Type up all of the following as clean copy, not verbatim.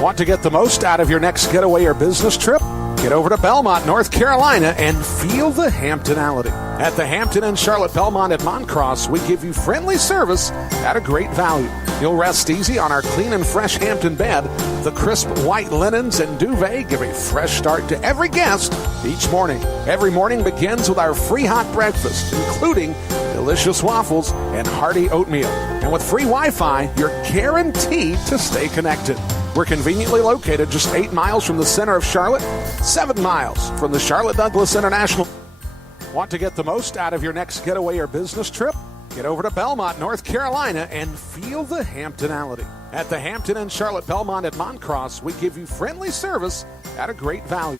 Want to get the most out of your next getaway or business trip? Get over to Belmont, North Carolina, and feel the Hamptonality. At the Hampton Inn Charlotte Belmont at Moncross, we give you friendly service at a great value. You'll rest easy on our clean and fresh Hampton bed. The crisp white linens and duvet give a fresh start to every guest each morning. Every morning begins with our free hot breakfast, including delicious waffles and hearty oatmeal. And with free Wi-Fi, you're guaranteed to stay connected. We're conveniently located just 8 miles from the center of Charlotte, 7 miles from the Charlotte Douglas International. Want to get the most out of your next getaway or business trip? Get over to Belmont, North Carolina, and feel the Hamptonality. At the Hampton Inn Charlotte Belmont at Moncross, we give you friendly service at a great value.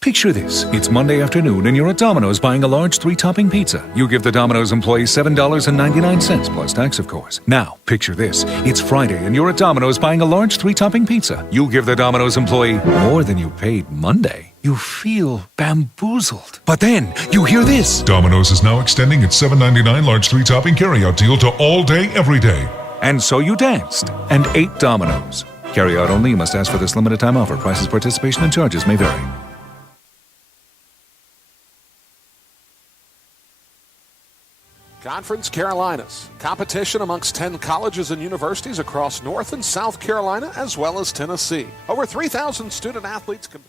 Picture this. It's Monday afternoon and you're at Domino's buying a large 3-topping pizza. You give the Domino's employee $7.99 plus tax, of course. Now, picture this. It's Friday and you're at Domino's buying a large 3-topping pizza. You give the Domino's employee more than you paid Monday. You feel bamboozled. But then, you hear this. Domino's is now extending its $7.99 large 3-topping carryout deal to all day, every day. And so you danced and ate Domino's. Carryout only. You must ask for this limited time offer. Prices, participation, and charges may vary. Conference Carolinas, competition amongst 10 colleges and universities across North and South Carolina, as well as Tennessee. Over 3,000 student athletes compete.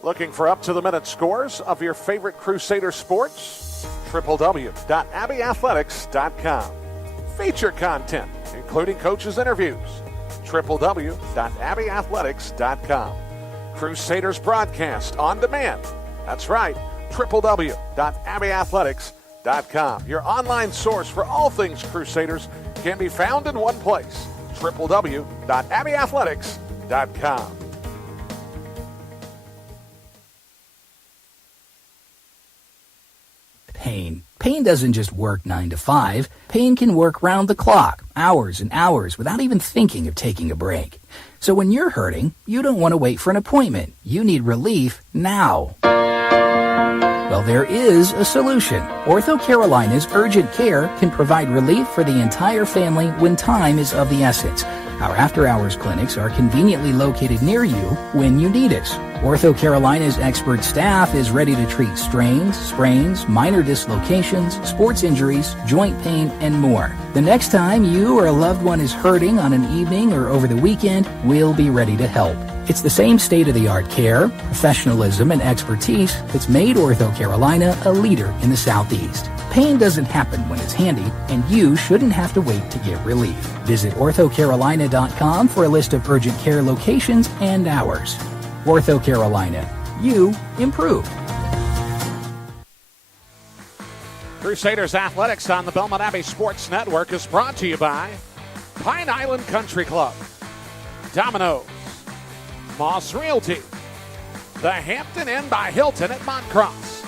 Looking for up-to-the-minute scores of your favorite Crusader sports? www.abbeyathletics.com. Feature content, including coaches' interviews. www.abbeyathletics.com. Crusaders broadcast on demand. That's right, www.abbeyathletics.com. Your online source for all things Crusaders can be found in one place, www.abbeyathletics.com. Pain. Pain doesn't just work 9 to 5. Pain can work round the clock, hours and hours, without even thinking of taking a break. So when you're hurting, you don't want to wait for an appointment. You need relief now. Well, there is a solution. Ortho Carolina's Urgent Care can provide relief for the entire family when time is of the essence. Our after-hours clinics are conveniently located near you when you need us. Ortho Carolina's expert staff is ready to treat strains, sprains, minor dislocations, sports injuries, joint pain, and more. The next time you or a loved one is hurting on an evening or over the weekend, we'll be ready to help. It's the same state-of-the-art care, professionalism, and expertise that's made Ortho Carolina a leader in the Southeast. Pain doesn't happen when it's handy, and you shouldn't have to wait to get relief. Visit orthocarolina.com for a list of urgent care locations and hours. Ortho Carolina. You improve. Crusaders Athletics on the Belmont Abbey Sports Network is brought to you by Pine Island Country Club, Domino's, Moss Realty, the Hampton Inn by Hilton at Moncross,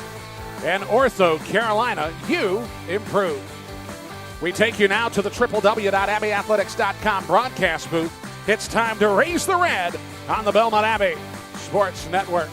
and Ortho Carolina. You improve. We take you now to the www.abbeyathletics.com broadcast booth. It's time to raise the red on the Belmont Abbey Sports Network.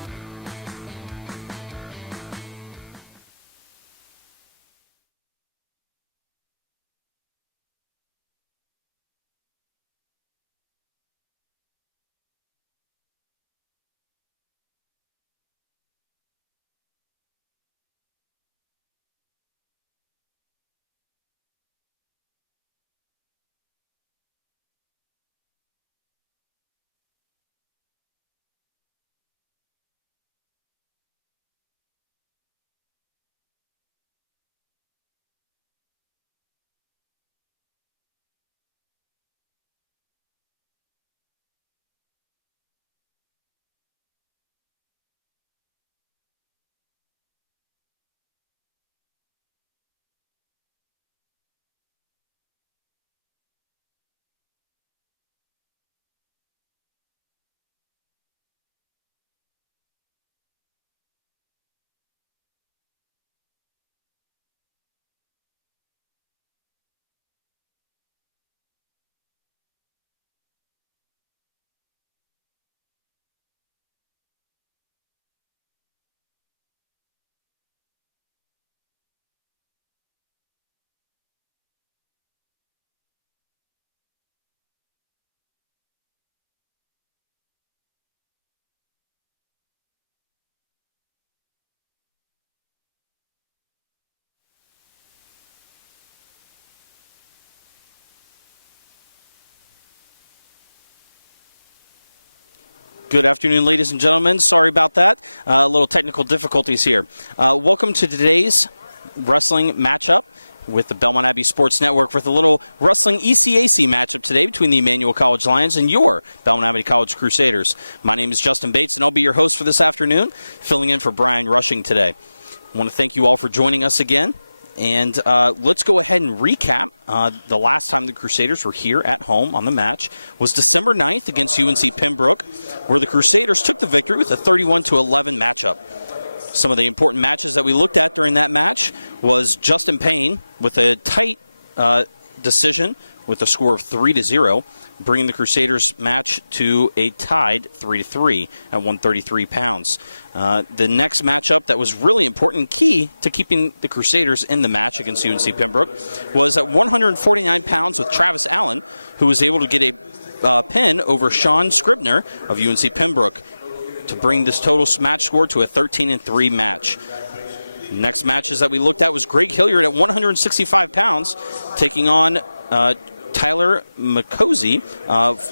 Good afternoon, ladies and gentlemen. Sorry about that. A little technical difficulties here. Welcome to today's wrestling matchup with the Belmont Abbey Sports Network with a little wrestling ECAC matchup today between the Emmanuel College Lions and your Belmont Abbey College Crusaders. My name is Justin Bates, and I'll be your host for this afternoon, filling in for Brian Rushing today. I want to thank you all for joining us again. And let's go ahead and recap. The last time the Crusaders were here at home on the match was December 9th against UNC Pembroke, where the Crusaders took the victory with a 31-11 matchup. Some of the important matches that we looked at during that match was Justin Payne with a tight decision with a score of 3-0, bringing the Crusaders match to a tied 3-3 at 133 pounds. The next matchup that was really important, key to keeping the Crusaders in the match against UNC Pembroke, was at 149 pounds with Charles Allen, who was able to get a pin over Sean Scribner of UNC Pembroke to bring this total match score to a 13-3 match. Next matches that we looked at was Greg Hilliard at 165 pounds, taking on Tyler McCosey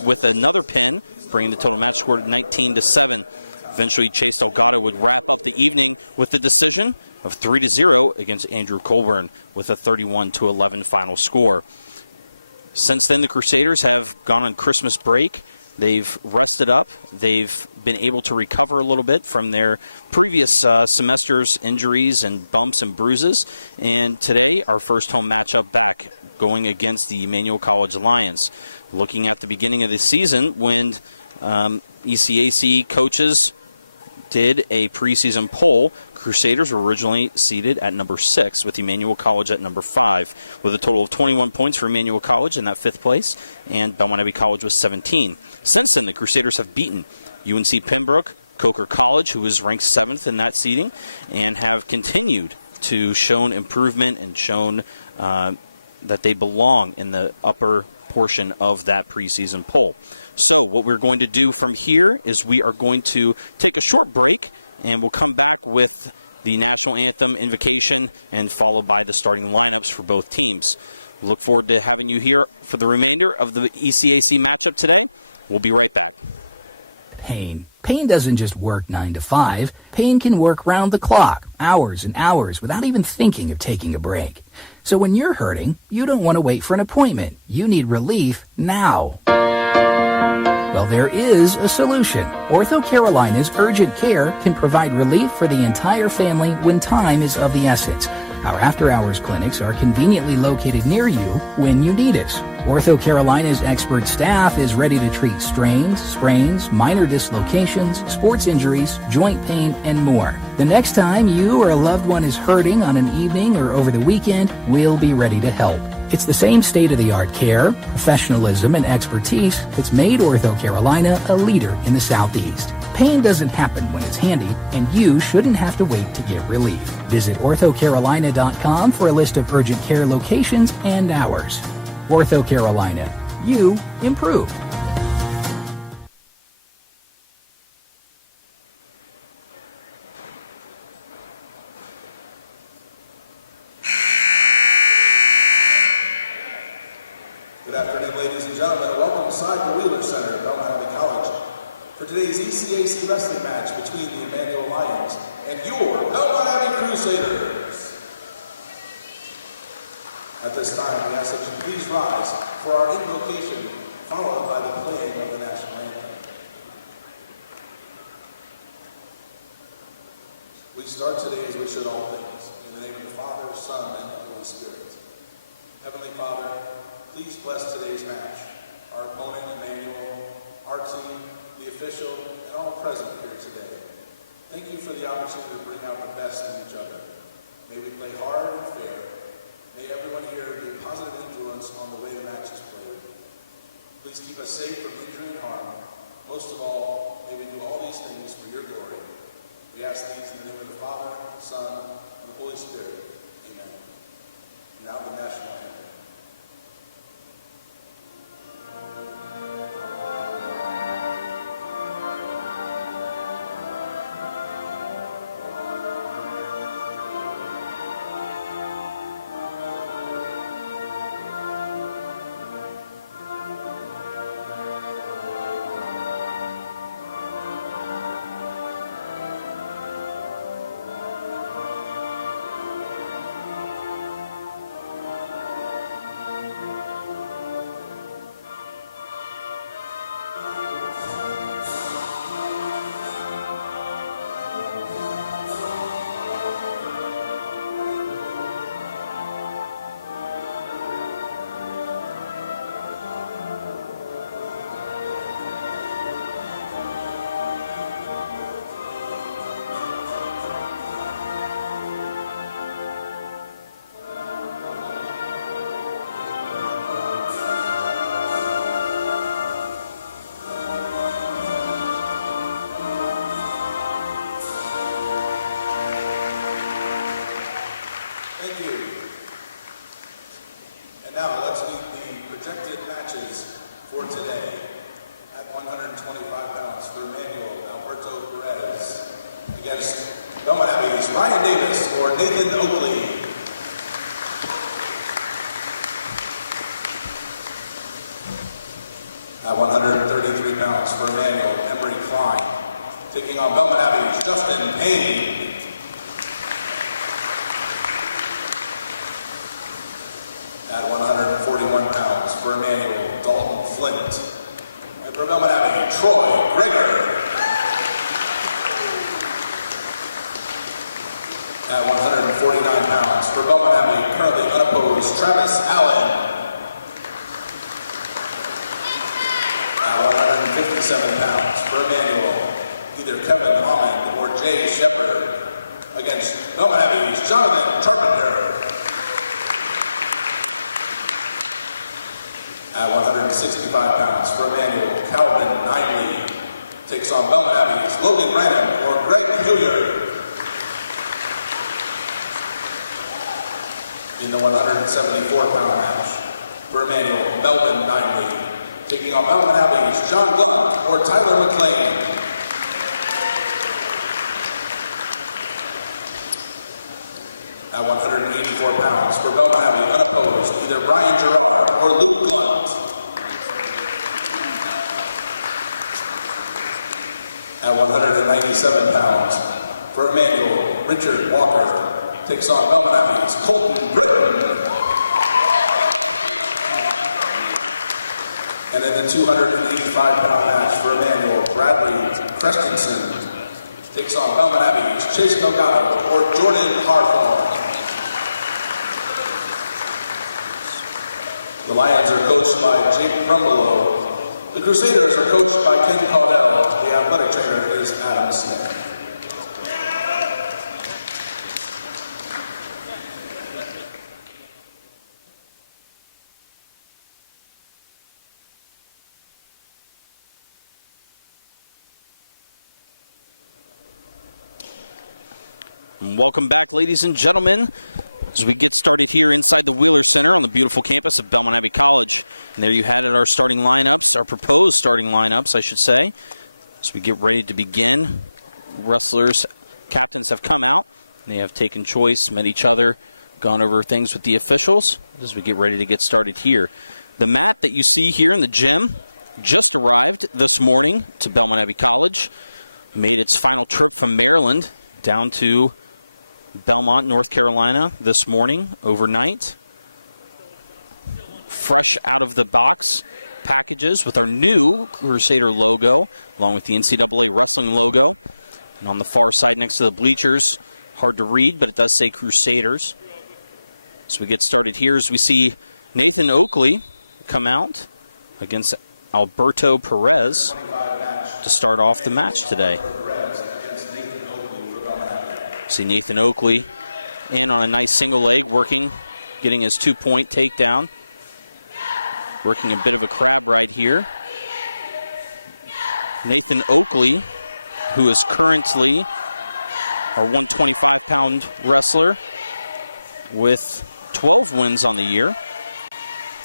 with another pin, bringing the total match score to 19-7. Eventually, Chase Elgato would wrap the evening with the decision of 3-0 against Andrew Colburn with a 31-11 final score. Since then, the Crusaders have gone on Christmas break. They've rested up. They've been able to recover a little bit from their previous semester's injuries and bumps and bruises. And today, our first home matchup back, going against the Emmanuel College Lions. Looking at the beginning of the season, when ECAC coaches did a preseason poll, Crusaders were originally seeded at number 6, with Emmanuel College at number 5, with a total of 21 points for Emmanuel College in that 5th place, and Belmont Abbey College was 17. Since then, the Crusaders have beaten UNC Pembroke, Coker College, who was ranked 7th in that seeding, and have continued to show improvement and shown that they belong in the upper portion of that preseason poll. So what we're going to do from here is we are going to take a short break, and we'll come back with the national anthem, invocation, and followed by the starting lineups for both teams. Look forward to having you here for the remainder of the ECAC matchup today. We'll be right back. Pain. Pain doesn't just work 9 to 5. Pain can work round the clock, hours and hours, without even thinking of taking a break. So when you're hurting, you don't want to wait for an appointment. You need relief now. Well, there is a solution. Ortho Carolina's Urgent Care can provide relief for the entire family when time is of the essence. Our after-hours clinics are conveniently located near you when you need us. Ortho Carolina's expert staff is ready to treat strains, sprains, minor dislocations, sports injuries, joint pain, and more. The next time you or a loved one is hurting on an evening or over the weekend, we'll be ready to help. It's the same state-of-the-art care, professionalism, and expertise that's made Ortho Carolina a leader in the Southeast. Pain doesn't happen when it's handy, and you shouldn't have to wait to get relief. Visit orthocarolina.com for a list of urgent care locations and hours. Ortho Carolina. You improve. Good afternoon, ladies and gentlemen, and welcome inside the Wheeler Center at Belmont Abbey College for today's ECAC wrestling match between the Emmanuel Lions and your Belmont Abbey Crusaders. At this time, we ask that you please rise for our invocation, followed by the playing of the national anthem. We start today as we should all things, in the name of the Father, Son, and the Holy Spirit. Heavenly Father, please bless today's match. Our opponent, Emmanuel, our team, the official, and all present here today. Thank you for the opportunity to bring out the best in each other. May we play hard and fair. May everyone here be a positive influence on the way the match is played. Please keep us safe from injury and harm. Most of all, may we do all these things for your glory. We ask these in the name of the Father, Son, and the Holy Spirit. Amen. Now the national anthem. Belmont Abbey's Ryan Davis or Nathan Oakley. At 133 pounds for Emmanuel Emery Klein. Taking on Belmont Abbey's Justin Payne. At 141 pounds for Emmanuel Dalton Flint. And for Belmont Abbey, Troy Greger. At 149 pounds for Belmont Abbey, currently unopposed, Travis Allen. At 157 pounds for Emmanuel, either Kevin Hammond or Jay Shepard. Against Belmont Abbey's Jonathan Carpenter. At 165 pounds for Emmanuel, Calvin Knightley takes on Belmont Abbey's Logan Branham or Greg Hilliard. In the 174-pound match for Emmanuel, Melvin Knightley taking on Belmont Abbey's John Gluck or Tyler McLean. At 184 pounds for Belmont Abbey, unopposed, either Brian Gerard or Luke Blunt. At 197 pounds for Emmanuel, Richard Walker takes on Belmont Abbey's Colton Britton. And in the 285-pound match for Emmanuel, Bradley Christensen takes on Belmont Abbey's Chase Delgado or Jordan Harbaugh. The Lions are coached by Jake Brumbelow. The Crusaders are coached by Ken Caudell. The athletic trainer is Adam Smith. Welcome back, ladies and gentlemen, as we get started here inside the Wheeler Center on the beautiful campus of Belmont Abbey College. And there you had it, our starting lineups, our proposed starting lineups, I should say. As we get ready to begin, wrestlers, captains have come out. They have taken choice, met each other, gone over things with the officials as we get ready to get started here. The mat that you see here in the gym just arrived this morning to Belmont Abbey College. Made its final trip from Maryland down to Belmont, North Carolina this morning, overnight. Fresh out of the box packages with our new Crusader logo, along with the NCAA wrestling logo. And on the far side next to the bleachers, hard to read, but it does say Crusaders. So we get started here as we see Nathan Oakley come out against Alberto Perez to start off the match today. See Nathan Oakley in on a nice single leg, working, getting his 2-point takedown. Working a bit of a crab right here. Nathan Oakley, who is currently our 125-pound wrestler with 12 wins on the year.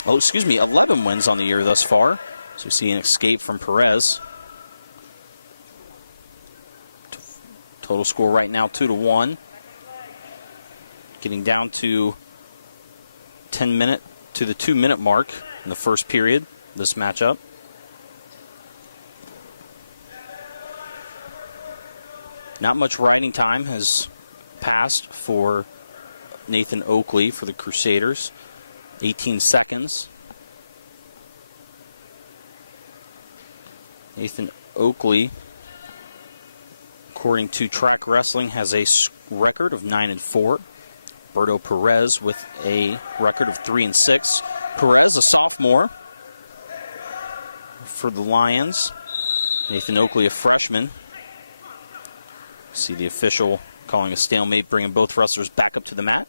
11 wins on the year thus far. So we see an escape from Perez. Total score right now 2-1. Getting down to the 2-minute mark in the first period, this matchup. Not much riding time has passed for Nathan Oakley for the Crusaders. 18 seconds. Nathan Oakley, according to Track Wrestling, has a record of 9-4. Alberto Perez with a record of 3-6. Perez, a sophomore for the Lions. Nathan Oakley, a freshman. See the official calling a stalemate, bringing both wrestlers back up to the mat.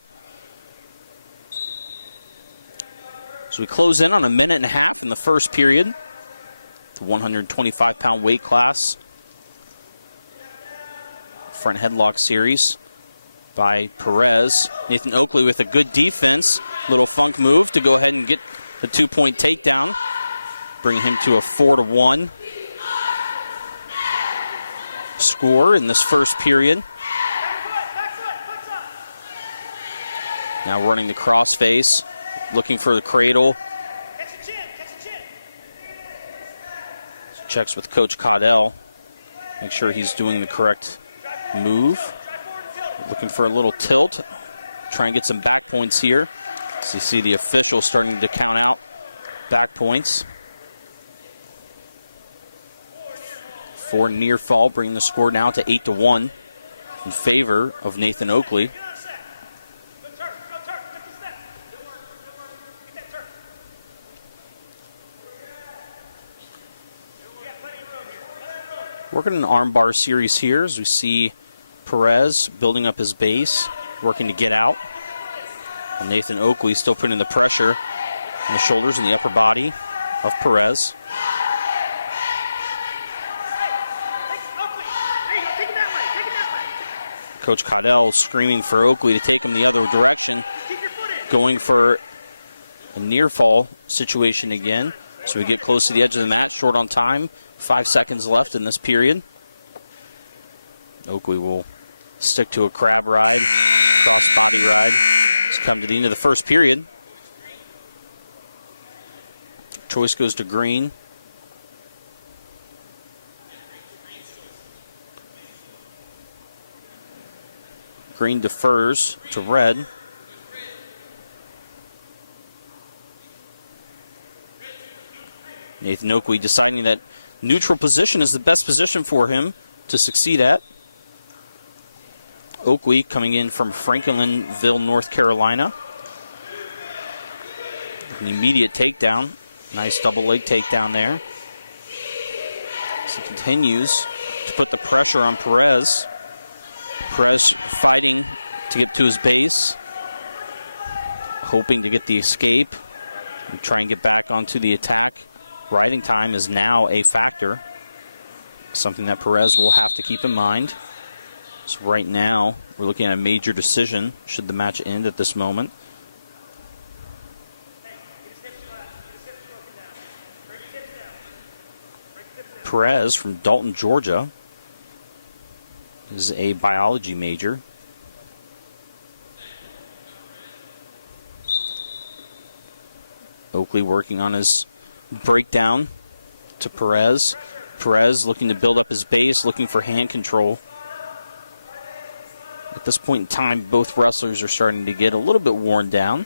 So we close in on 1.5 minutes in the first period. The 125-pound weight class. Front headlock series by Perez. Nathan Oakley with a good defense. Little funk move to go ahead and get the 2-point takedown. Bring him to a 4-1 score in this first period. Now running the crossface, looking for the cradle. Checks with Coach Caudell. Make sure he's doing the correct move. Looking for a little tilt. Try and get some back points here. So you see the official starting to count out back points. For near fall, bringing the score now to 8-1 in favor of Nathan Oakley. Working an armbar series here as we see Perez building up his base, working to get out. And Nathan Oakley still putting the pressure on the shoulders and the upper body of Perez. Coach Caudell screaming for Oakley to take him the other direction, going for a near fall situation again. So we get close to the edge of the match, short on time. 5 seconds left in this period. Oakley will stick to a crab ride, cross body ride. It's come to the end of the first period. Choice goes to Green. Green defers to Red. Nathan Oakley deciding that neutral position is the best position for him to succeed at. Oakley coming in from Franklinville, North Carolina. An immediate takedown. Nice double leg takedown there. As he continues to put the pressure on Perez. Perez fighting to get to his base. Hoping to get the escape and try and get back onto the attack. Riding time is now a factor, something that Perez will have to keep in mind. So right now, we're looking at a major decision should the match end at this moment. Perez from Dalton, Georgia, is a biology major. Oakley working on his breakdown to Perez. Perez looking to build up his base, looking for hand control. At this point in time, both wrestlers are starting to get a little bit worn down.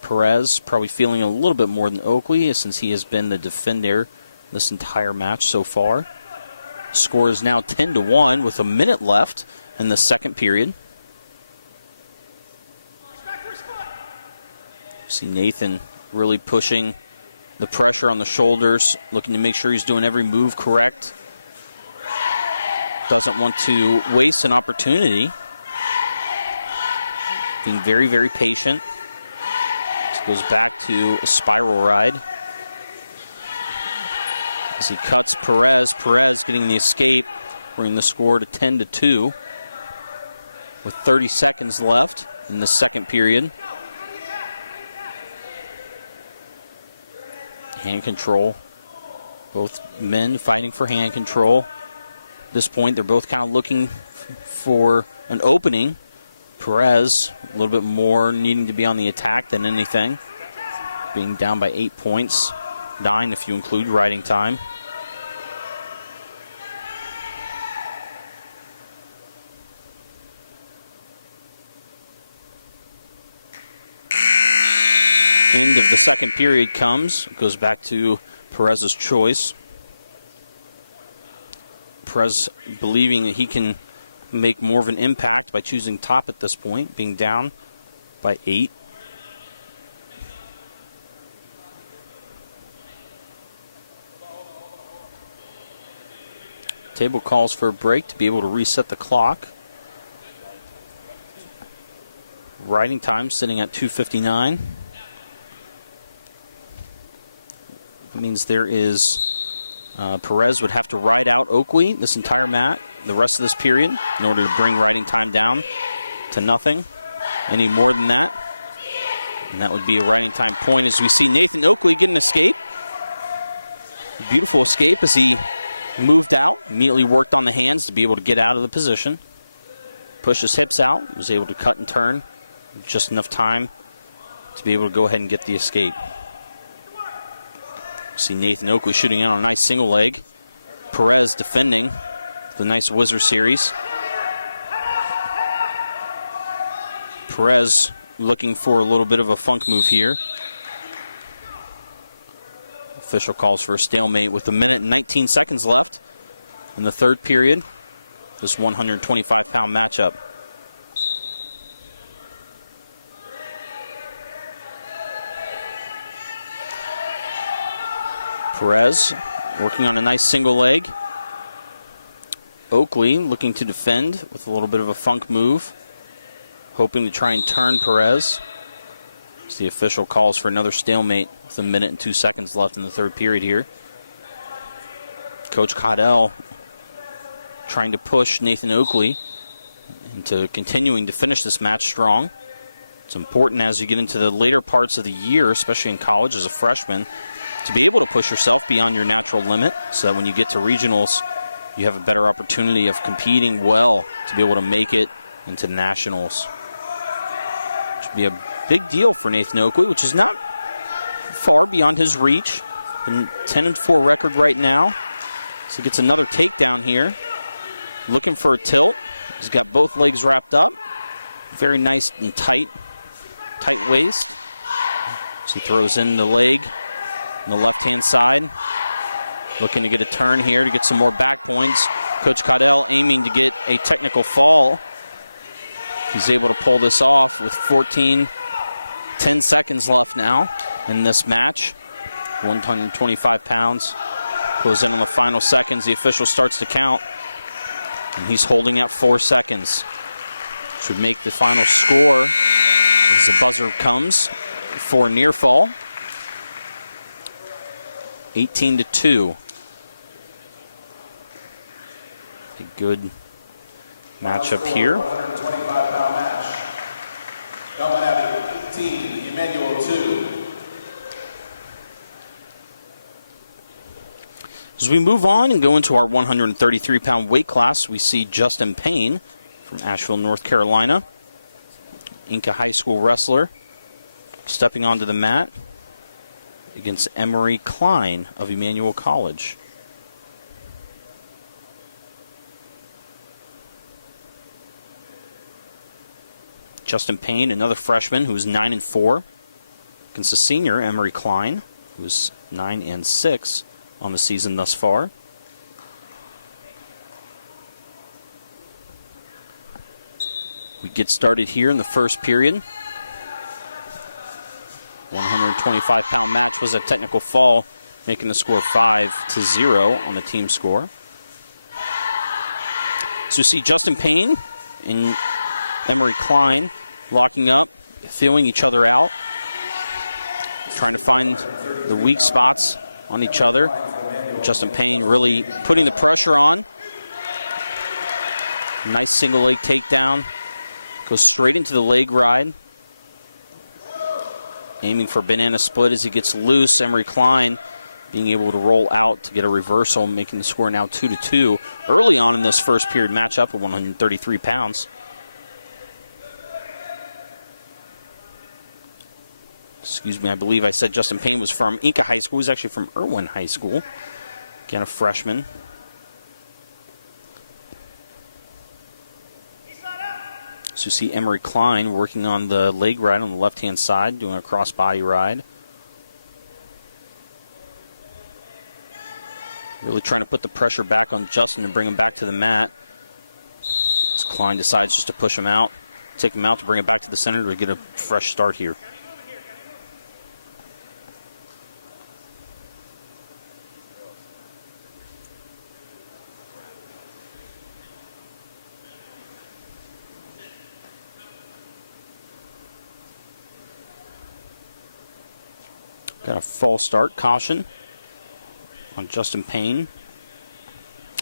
Perez probably feeling a little bit more than Oakley since he has been the defender this entire match so far. Score is now 10-1 with a minute left in the second period. See Nathan really pushing the pressure on the shoulders, looking to make sure he's doing every move correct. Doesn't want to waste an opportunity. Being very, very patient. This goes back to a spiral ride. As he cuts Perez. Perez getting the escape, bringing the score to 10-2 with 30 seconds left in the second period. Hand control. Both men fighting for hand control. At this point, they're both kind of looking for an opening. Perez, a little bit more needing to be on the attack than anything. Being down by 8 points. 9 if you include riding time. End of the second period comes. It goes back to Perez's choice. Perez believing that he can make more of an impact by choosing top at this point, being down by 8. Table calls for a break to be able to reset the clock. Riding time sitting at 2:59. That means there is Perez would have to ride out Oakley this entire mat, the rest of this period, in order to bring riding time down to nothing. Any more than that, and that would be a riding time point as we see Nathan Oakley get an escape. Beautiful escape as he moved out, immediately worked on the hands to be able to get out of the position. Pushed his hips out, was able to cut and turn Just enough time to be able to go ahead and get the escape. See Nathan Oakley shooting out on a nice single leg. Perez defending the nice Whizzer series. Perez looking for a little bit of a funk move here. Official calls for a stalemate with 1 minute and 19 seconds left in the third period. This 125-pound matchup. Perez working on a nice single leg. Oakley looking to defend with a little bit of a funk move, hoping to try and turn Perez. As the official calls for another stalemate with 1 minute and 2 seconds left in the third period here. Coach Caudell trying to push Nathan Oakley into continuing to finish this match strong. It's important as you get into the later parts of the year, especially in college as a freshman, to be able to push yourself beyond your natural limit so that when you get to regionals, you have a better opportunity of competing well to be able to make it into nationals. Should be a big deal for Nathan Oakley, which is not far beyond his reach. And 10-4 record right now. So he gets another takedown here. Looking for a tilt. He's got both legs wrapped up. Very nice and tight waist. So he throws in the leg on the left-hand side. Looking to get a turn here to get some more back points. Coach Caudell aiming to get a technical fall. He's able to pull this off with 10 seconds left now in this match. 125 pounds. Goes in on the final seconds. The official starts to count. And he's holding out 4 seconds. Should make the final score as the buzzer comes for near fall. 18-2. A good matchup here. 125-pound match. Belmont Abbey 18, Emmanuel 2. As we move on and go into our 133-pound weight class, we see Justin Payne from Asheville, North Carolina. Inca High School wrestler stepping onto the mat against Emery Klein of Emmanuel College. Justin Payne, another freshman who is 9-4, against a senior, Emery Klein, who is 9-6 on the season thus far. We get started here in the first period. 125-pound match was a technical fall, making the score 5-0 on the team score. So you see Justin Payne and Emery Klein locking up, feeling each other out, trying to find the weak spots on each other. Justin Payne really putting the pressure on. Nice single leg takedown. Goes straight into the leg ride. Aiming for banana split as he gets loose. Emery Klein being able to roll out to get a reversal, making the score now 2-2. Early on in this first period matchup at 133 pounds. Excuse me, I believe I said Justin Payne was from Inca High School. He's actually from Irwin High School. Again, a freshman. So you see Emery Klein working on the leg ride on the left-hand side, doing a cross-body ride. Really trying to put the pressure back on Justin and bring him back to the mat. As Klein decides just to push him out, take him out to bring him back to the center to get a fresh start here. Got a false start, caution on Justin Payne.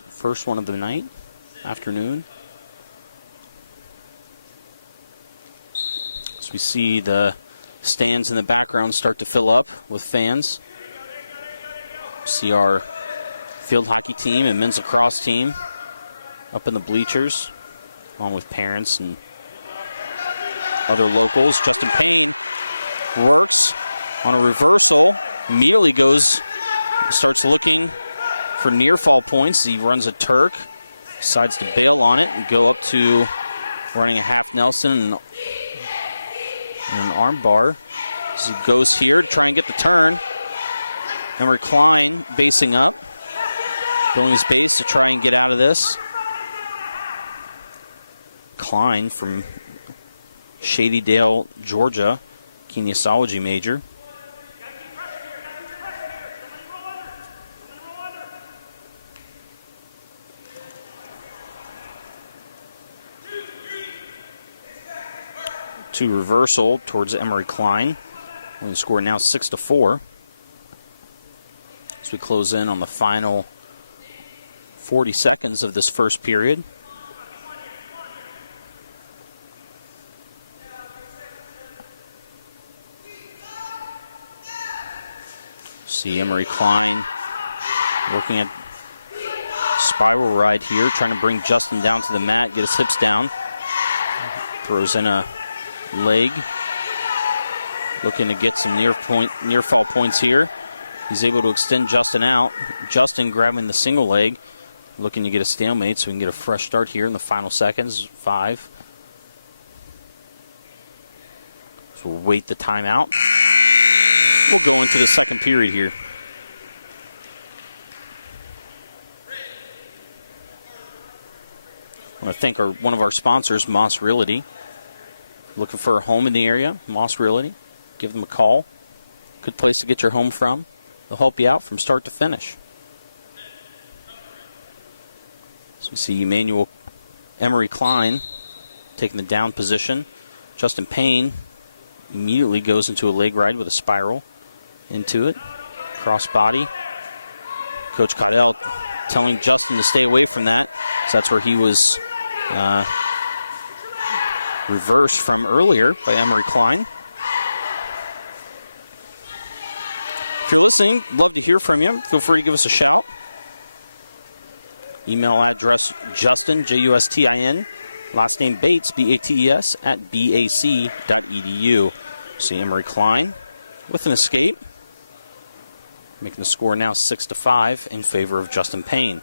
First one of the night, afternoon. As we see the stands in the background start to fill up with fans. See our field hockey team and men's lacrosse team up in the bleachers, along with parents and other locals. Justin Payne ropes on a reversal. Immediately starts looking for near fall points. He runs a Turk, decides to bail on it and go up to running a half Nelson and an arm bar. As he goes here, trying to get the turn. Emery Klein basing up, building his base to try and get out of this. Klein from Shadydale, Georgia, kinesiology major. To reversal towards Emery Klein. The score now 6-4. As we close in on the final 40 seconds of this first period. See Emery Klein working at spiral ride here, trying to bring Justin down to the mat, get his hips down. Throws in a leg, looking to get some near fall points here. He's able to extend Justin out. Justin grabbing the single leg, looking to get a stalemate so we can get a fresh start here in the final seconds. 5. So we'll wait the timeout. We'll go into the second period here. I want to thank one of our sponsors, Moss Realty. Looking for a home in the area, Moss Realty. Give them a call. Good place to get your home from. They'll help you out from start to finish. So we see Emmanuel Emery Klein taking the down position. Justin Payne immediately goes into a leg ride with a spiral into it. Cross body. Coach Caudell telling Justin to stay away from that. So that's where he was reversed from earlier by Emery Klein. If you're listening, love to hear from you. Feel free to give us a shout. Email address Justin, Justin, last name Bates, Bates, at bac.edu. See Emery Klein with an escape, making the score now 6-5 in favor of Justin Payne.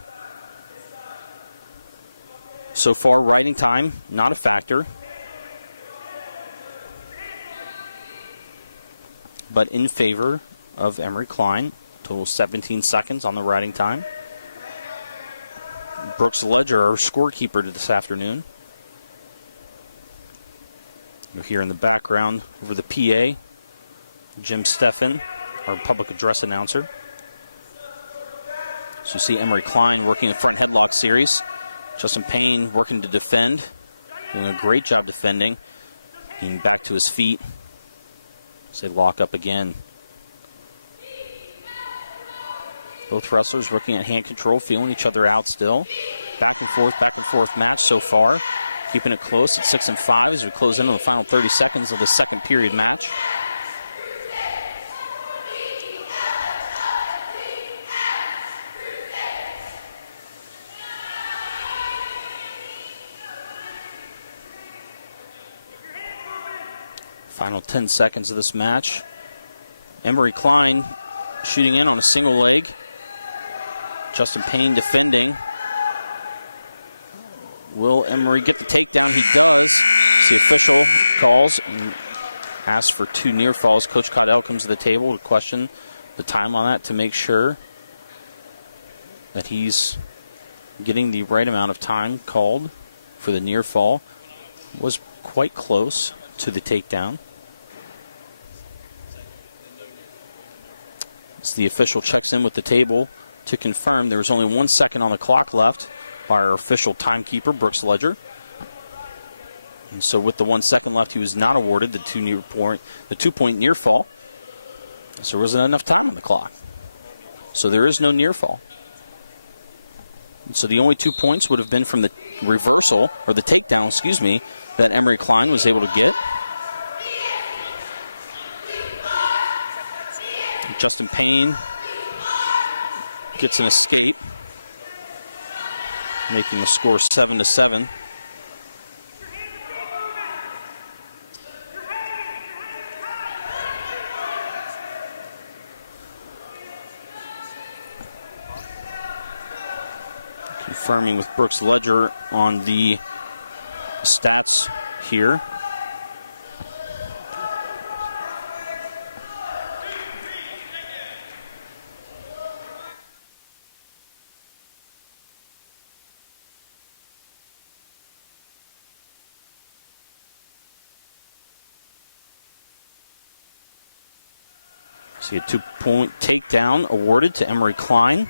So far, riding time, not a factor. But in favor of Emery Klein. Total 17 seconds on the riding time. Brooks Ledger, our scorekeeper this afternoon. You'll hear in the background over the PA, Jim Steffen, our public address announcer. So you see Emery Klein working the front headlock series. Justin Payne working to defend. Doing a great job defending. Being back to his feet. As they lock up again. Both wrestlers working at hand control, feeling each other out still. Back and forth match so far. Keeping it close at 6-5 as we close into the final 30 seconds of the second period match. Final 10 seconds of this match. Emery Klein shooting in on a single leg. Justin Payne defending. Will Emery get the takedown? He does. The official calls and asks for 2 near falls. Coach Caudell comes to the table to question the time on that to make sure that he's getting the right amount of time called for the near fall. Was quite close to the takedown. As the official checks in with the table to confirm there was only 1 second on the clock left by our official timekeeper, Brooks Ledger. And so with the 1 second left, he was not awarded the 2-point near fall. So there wasn't enough time on the clock. So there is no near fall. And so the only 2 points would have been from the reversal, or the takedown, that Emery Klein was able to get. Justin Payne gets an escape, making the score 7-7. Confirming with Brooks Ledger on the stats here. See a 2-point takedown awarded to Emery Klein,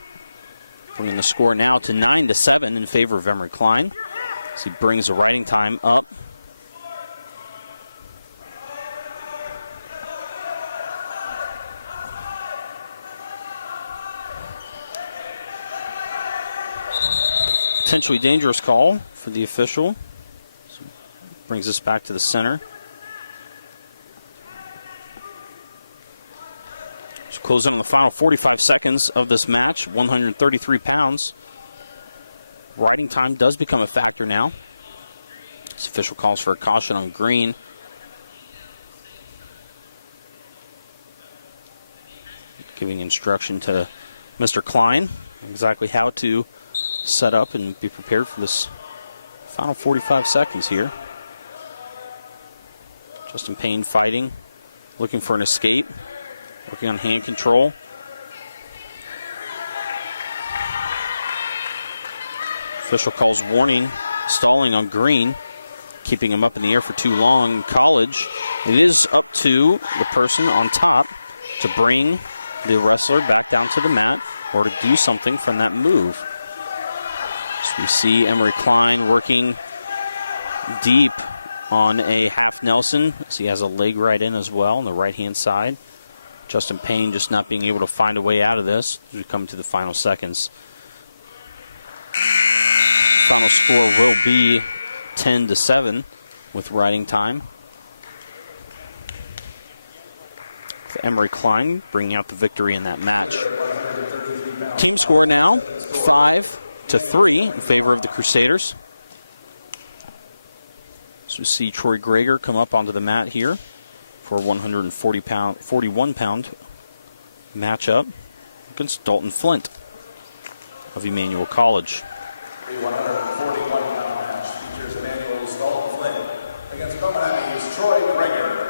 bringing the score now to 9-7 in favor of Emery Klein as he brings the riding time up. Potentially dangerous call for the official. So brings us back to the center. Closing on the final 45 seconds of this match, 133 pounds. Riding time does become a factor now. This official calls for a caution on green. Giving instruction to Mr. Klein exactly how to set up and be prepared for this final 45 seconds here. Justin Payne fighting, looking for an escape. Working on hand control. Official calls warning, stalling on green, keeping him up in the air for too long. College, it is up to the person on top to bring the wrestler back down to the mat or to do something from that move. So we see Emery Klein working deep on a half Nelson. So he has a leg right in as well on the right-hand side. Justin Payne just not being able to find a way out of this as we come to the final seconds. Final score will be 10-7 with riding time. With Emery Klein bringing out the victory in that match. Team score now 5-3 in favor of the Crusaders. So we see Troy Greger come up onto the mat here for a 41-pound matchup against Dalton Flint of Emmanuel College. The 141-pound match features Emmanuel's Dalton Flint against Belmont's Troy Greger.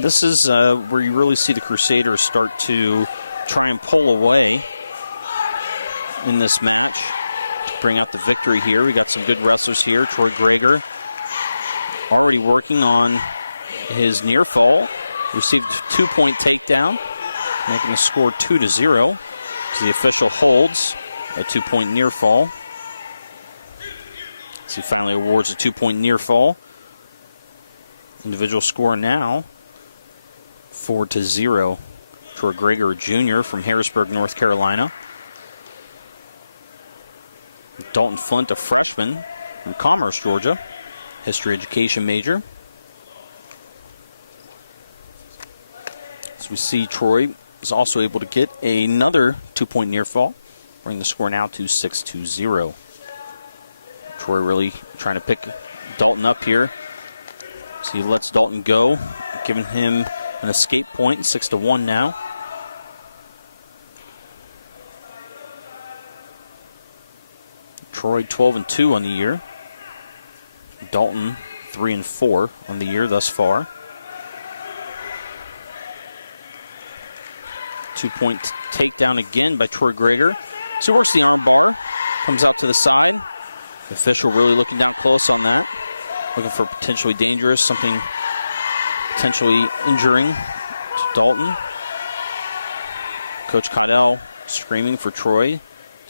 This is where you really see the Crusaders start to try and pull away in this match to bring out the victory here. We got some good wrestlers here. Troy Greger already working on his near fall. Received a 2-point takedown, making the score 2-0. So the official holds a 2-point near fall. So he finally awards a 2-point near fall. Individual score now 4-0. Troy Greger, a junior from Harrisburg, North Carolina. Dalton Flint, a freshman from Commerce, Georgia. History education major. As we see, Troy is also able to get another 2-point near fall, bringing the score now to 6-0. Troy really trying to pick Dalton up here. So he lets Dalton go, giving him an escape point, 6-1 now. Troy 12-2 on the year. Dalton 3-4 on the year thus far. 2-point takedown again by Troy Greger. So he works the arm bar, comes up to the side. The official really looking down close on that. Looking for potentially dangerous, something potentially injuring to Dalton. Coach Caudell screaming for Troy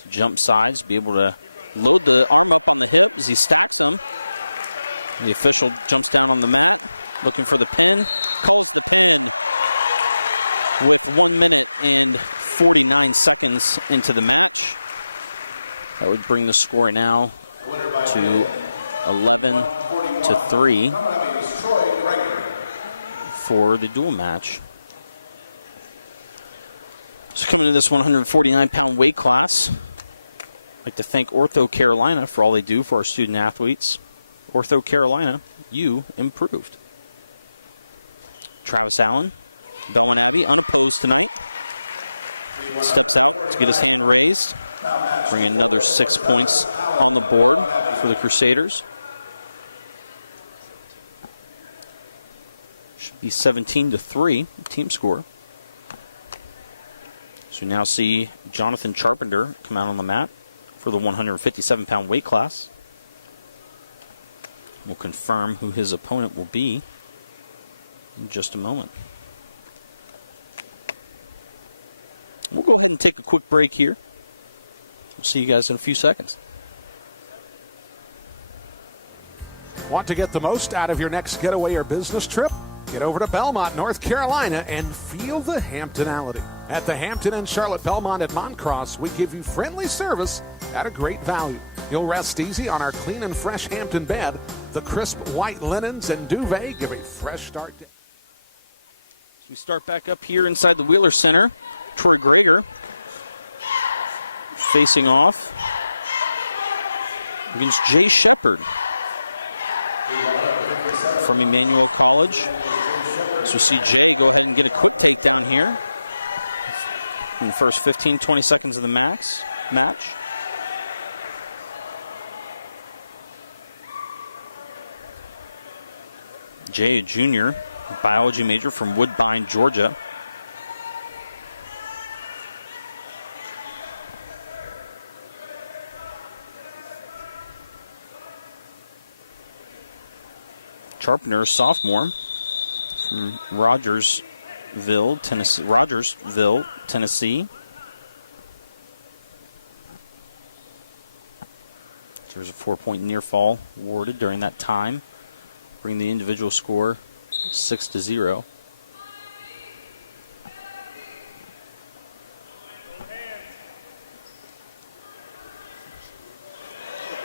to jump sides, be able to load the arm up on the hip as he stacks them. The official jumps down on the mat, looking for the pin. With 1 minute and 49 seconds into the match. That would bring the score now to 11-3 for the dual match. So coming to this 149-pound weight class, I'd like to thank Ortho Carolina for all they do for our student athletes. Ortho Carolina, you improved. Travis Allen, Belmont Abbey unopposed tonight. Steps out to get his hand raised. Bring another 6 points on the board for the Crusaders. Should be 17-3 team score. So we now see Jonathan Charpenter come out on the mat for the 157-pound weight class. We'll confirm who his opponent will be in just a moment. We'll go ahead and take a quick break here. We'll see you guys in a few seconds. Want to get the most out of your next getaway or business trip? Get over to Belmont, North Carolina, and feel the Hamptonality. At the Hampton and Charlotte Belmont at Moncross, we give you friendly service at a great value. You'll rest easy on our clean and fresh Hampton bed. The crisp white linens and duvet give a fresh start. We start back up here inside the Wheeler Center. Troy Greger facing off against Jay Shepard from Emmanuel College. So we see Jay go ahead and get a quick takedown here in the first 15-20 seconds of the match. Jay, a junior, biology major from Woodbine, Georgia. Charpenter, sophomore from Rogersville, Tennessee. There's a 4-point near fall awarded during that time. Bring the individual score 6-0.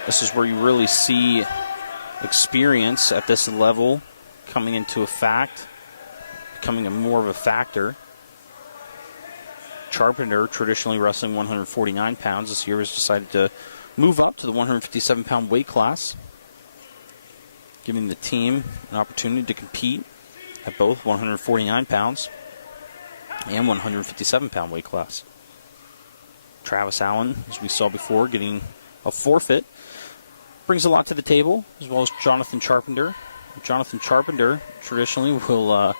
This is where you really see experience at this level coming into effect, becoming more of a factor. Charpenter, traditionally wrestling 149 pounds, this year has decided to move up to the 157-pound weight class, giving the team an opportunity to compete at both 149 pounds and 157-pound weight class. Travis Allen, as we saw before, getting a forfeit, brings a lot to the table, as well as Jonathan Charpenter. Jonathan Charpenter traditionally will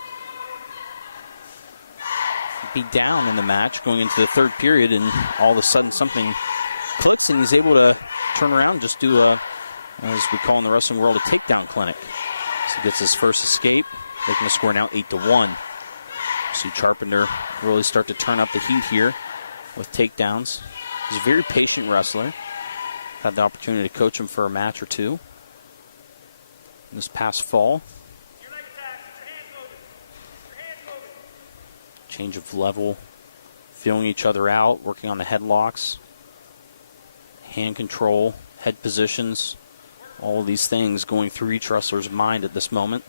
be down in the match going into the third period, and all of a sudden something clicks and he's able to turn around and just do as we call in the wrestling world, a takedown clinic. So he gets his first escape, making the score now 8-1. See Charpenter really start to turn up the heat here with takedowns. He's a very patient wrestler. Had the opportunity to coach him for a match or two this past fall. Change of level, feeling each other out, working on the headlocks, hand control, head positions, all of these things going through each wrestler's mind at this moment.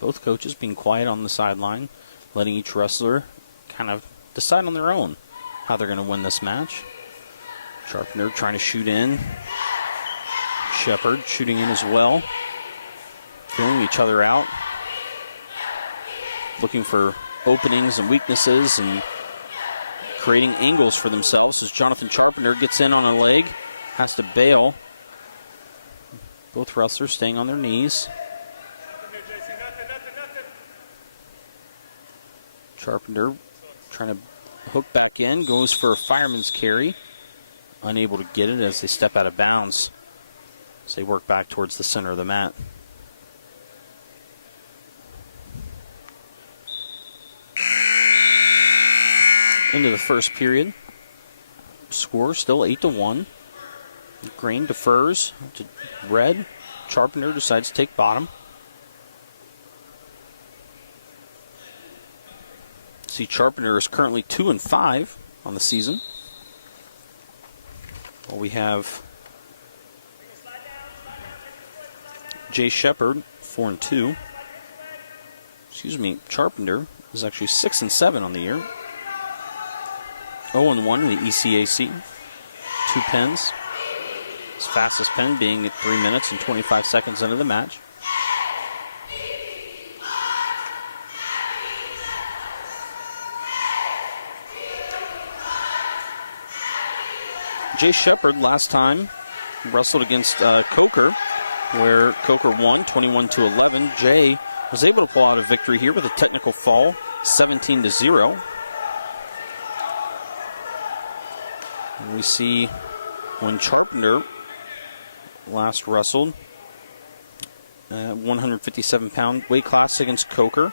Both coaches being quiet on the sideline, letting each wrestler kind of decide on their own how they're going to win this match. Charpenter trying to shoot in. Shepard shooting in as well. Feeling each other out. Looking for openings and weaknesses and creating angles for themselves as Jonathan Charpenter gets in on a leg. Has to bail. Both wrestlers staying on their knees. Charpenter trying to hook back in, goes for a fireman's carry. Unable to get it as they step out of bounds as they work back towards the center of the mat. Into the first period. Score still 8-1. Green defers to red. Charpenter decides to take bottom. See, Charpenter is currently 2-5 on the season. Well, we have Jay Shepard, 4-2. Excuse me, Charpenter is actually 6-7 on the year. 0-1 in the ECAC. 2 pens. His fastest pin being at 3 minutes and 25 seconds into the match. Jay Shepard last time wrestled against Coker, where Coker won 21-11. Jay was able to pull out a victory here with a technical fall, 17-0. And we see when Charpenter last wrestled, 157-pound weight class against Coker,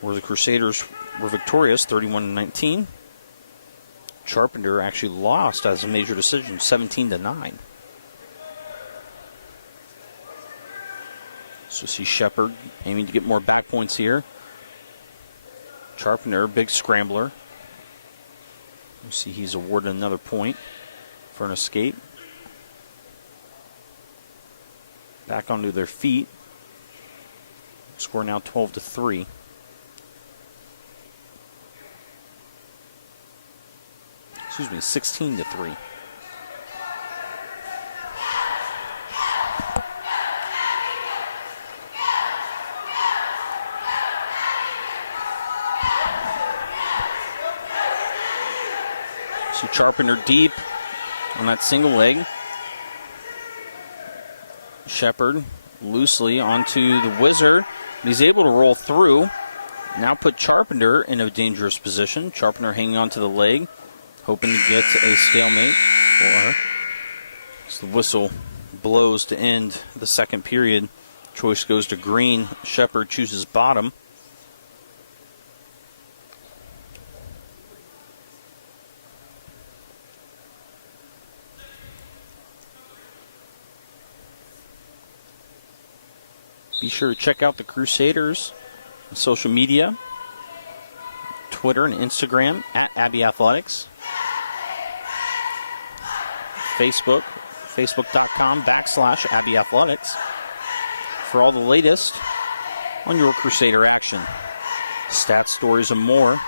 where the Crusaders were victorious, 31-19. Charpenter actually lost as a major decision, 17-9. So see Shepard aiming to get more back points here. Charpenter, big scrambler. You see he's awarded another point for an escape. Back onto their feet. Score now 12-3. Excuse me, 16-3. So Charpenter deep on that single leg. Shepard loosely onto the Wizard. He's able to roll through. Now put Charpenter in a dangerous position. Charpenter hanging onto the leg, hoping to get a stalemate. Or as the whistle blows to end the second period, choice goes to green. Shepard chooses bottom. Be sure to check out the Crusaders on social media, Twitter and Instagram at Abbey Athletics. Facebook, facebook.com/Abbey Athletics for all the latest on your Crusader action. Stats, stories, and more,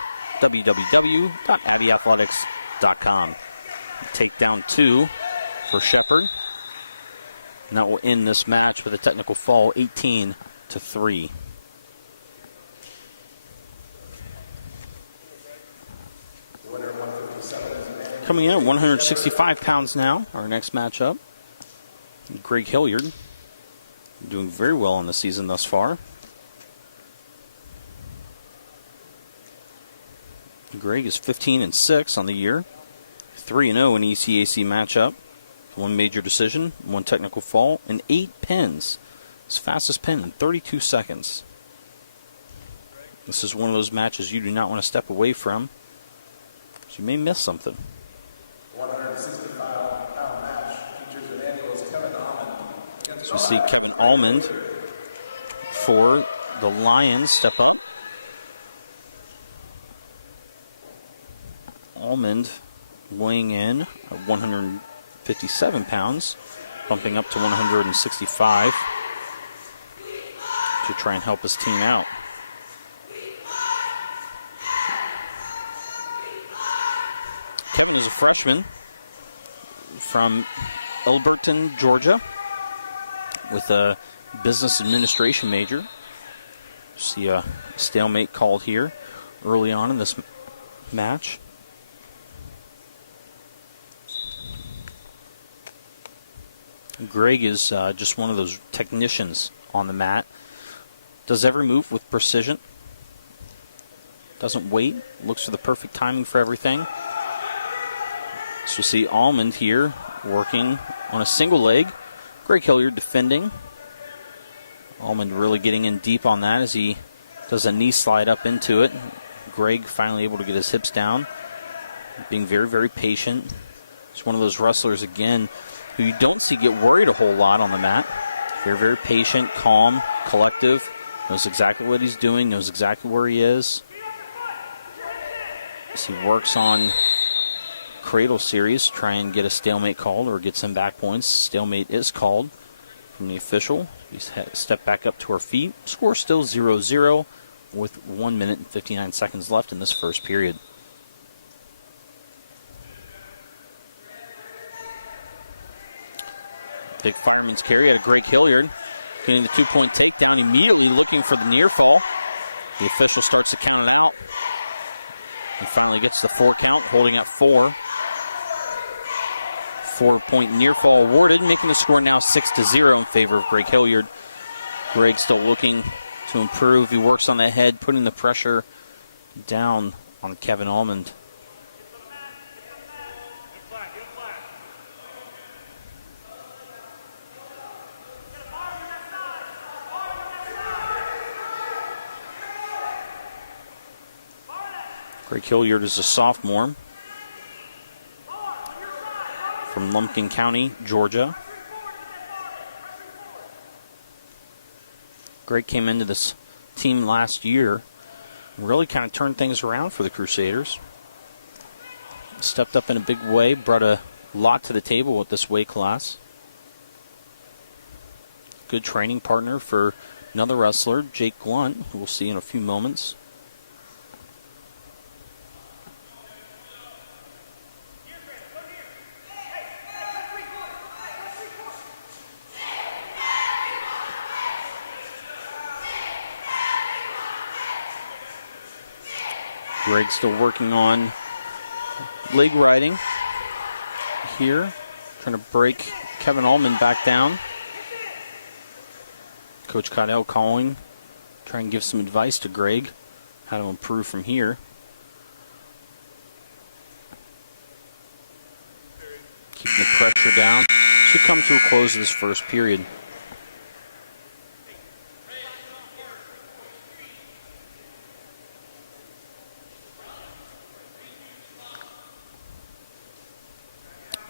www.abbeyathletics.com. Takedown 2 for Shepard. And that will end this match with a technical fall, 18-3. Coming in at 165 pounds now, our next matchup, Greg Hilliard, doing very well in the season thus far. Greg is 15-6 on the year, 3-0 in ECAC matchup. 1 major decision, 1 technical fall, and 8 pins. His fastest pin in 32 seconds. This is one of those matches you do not want to step away from, because you may miss something. 165-pound match features Emmanuel's Kevin Almond. So we see Kevin Almond for the Lions step up. Almond weighing in at 157 pounds, bumping up to 165 to try and help his team out. Kevin is a freshman from Elberton, Georgia, with a business administration major. See a stalemate called here early on in this match. Greg is just one of those technicians on the mat. Does every move with precision. Doesn't wait. Looks for the perfect timing for everything. So we see Almond here working on a single leg. Greg Hilliard defending. Almond really getting in deep on that as he does a knee slide up into it. Greg finally able to get his hips down. Being very, very patient. He's one of those wrestlers, again, who you don't see get worried a whole lot on the mat. Very, very patient, calm, collective. Knows exactly what he's doing, knows exactly where he is. As he works on Cradle Series, try and get a stalemate called or get some back points. Stalemate is called from the official. We step back up to our feet. Score still 0-0 with 1 minute and 59 seconds left in this first period. Big fireman's carry out of Greg Hilliard. Getting the 2-point takedown, immediately looking for the near fall. The official starts to count it out. And finally gets the 4 count, holding at 4. 4-point near fall awarded, making the score now 6-0 in favor of Greg Hilliard. Greg still looking to improve. He works on the head, putting the pressure down on Kevin Almond. Greg Hilliard is a sophomore from Lumpkin County, Georgia. Greg came into this team last year, really kind of turned things around for the Crusaders. Stepped up in a big way, brought a lot to the table with this weight class. Good training partner for another wrestler, Jake Glunt, who we'll see in a few moments. Greg still working on leg riding here, trying to break Kevin Allman back down. Coach Caudell calling, trying to give some advice to Greg, how to improve from here. Keeping the pressure down. Should come to a close of this first period.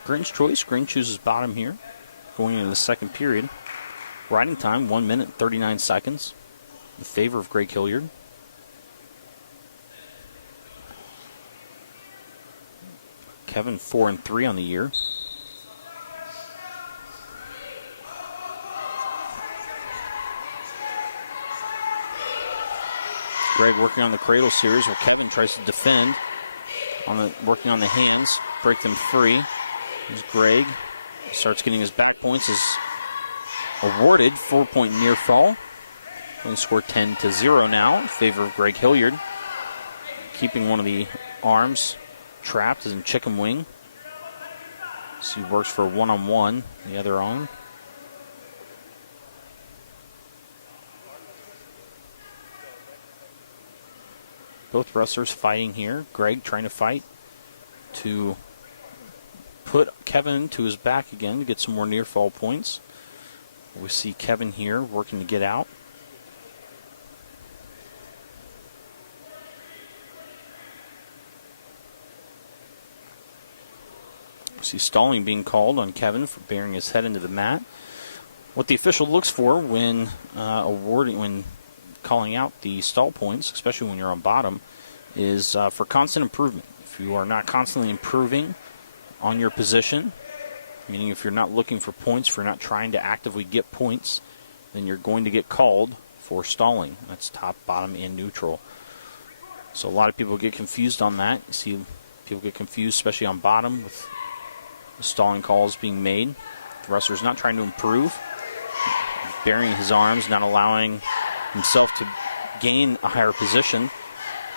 Green's choice. Green chooses bottom here, going into the second period. Riding time, 1 minute, 39 seconds in favor of Greg Hilliard. Kevin 4-3 on the year. Greg working on the cradle series where Kevin tries to defend, working on the hands, break them free. As Greg starts getting his back points, is awarded 4-point near fall. Going to score 10-0 now in favor of Greg Hilliard. Keeping one of the arms trapped as in chicken wing. So he works for a one-on-one, the other arm. Both wrestlers fighting here. Greg trying to fight to put Kevin to his back again to get some more near fall points. We see Kevin here working to get out. We see stalling being called on Kevin for bearing his head into the mat. What the official looks for when calling out the stall points, especially when you're on bottom, is for constant improvement. If you are not constantly improving on your position, meaning if you're not looking for points, if you're not trying to actively get points, then you're going to get called for stalling. That's top, bottom, and neutral. So a lot of people get confused on that. You see people get confused, especially on bottom, with the stalling calls being made. The wrestler's not trying to improve, burying his arms, not allowing himself to gain a higher position,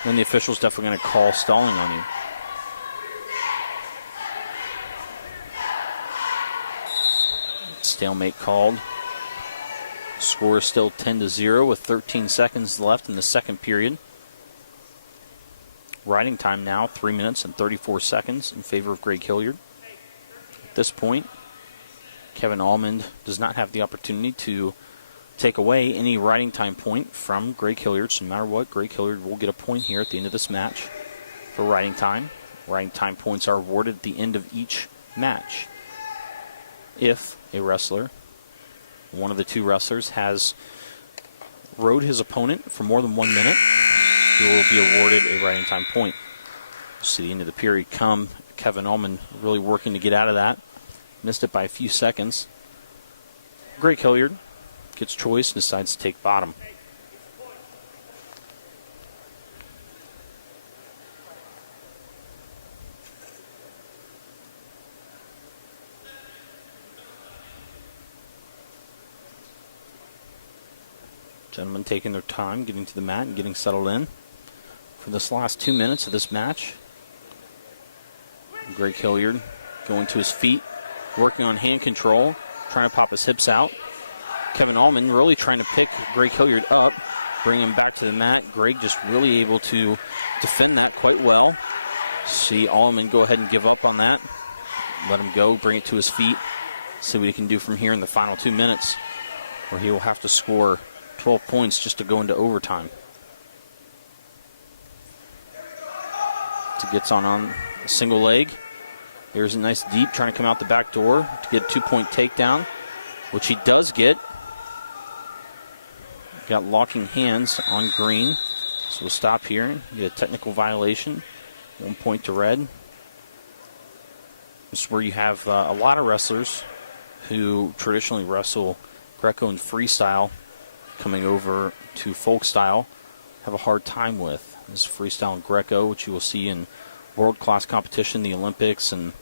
then the official's definitely going to call stalling on you. Stalemate called. Score is still 10-0 with 13 seconds left in the second period. Riding time now 3 minutes and 34 seconds in favor of Greg Hilliard. At this point, Kevin Almond does not have the opportunity to take away any riding time point from Greg Hilliard. So no matter what, Greg Hilliard will get a point here at the end of this match for riding time. Riding time points are awarded at the end of each match. If a wrestler, one of the two wrestlers, has rode his opponent for more than 1 minute, he will be awarded a riding time point. See the end of the period come. Kevin Ullman really working to get out of that. Missed it by a few seconds. Greg Hilliard gets choice and decides to take bottom. Gentlemen taking their time, getting to the mat and getting settled in for this last 2 minutes of this match. Greg Hilliard going to his feet, working on hand control, trying to pop his hips out. Kevin Allman really trying to pick Greg Hilliard up, bring him back to the mat. Greg just really able to defend that quite well. See Allman go ahead and give up on that. Let him go, bring it to his feet. See what he can do from here in the final 2 minutes, where he will have to score 12 points just to go into overtime. Gets on a single leg. Here's a nice deep, trying to come out the back door to get a 2-point takedown, which he does get. Got locking hands on Green. So we'll stop here. Get a technical violation. 1 point to red. This is where you have a lot of wrestlers who traditionally wrestle Greco and freestyle coming over to folk style have a hard time with. This freestyle and Greco, which you will see in world-class competition, the Olympics and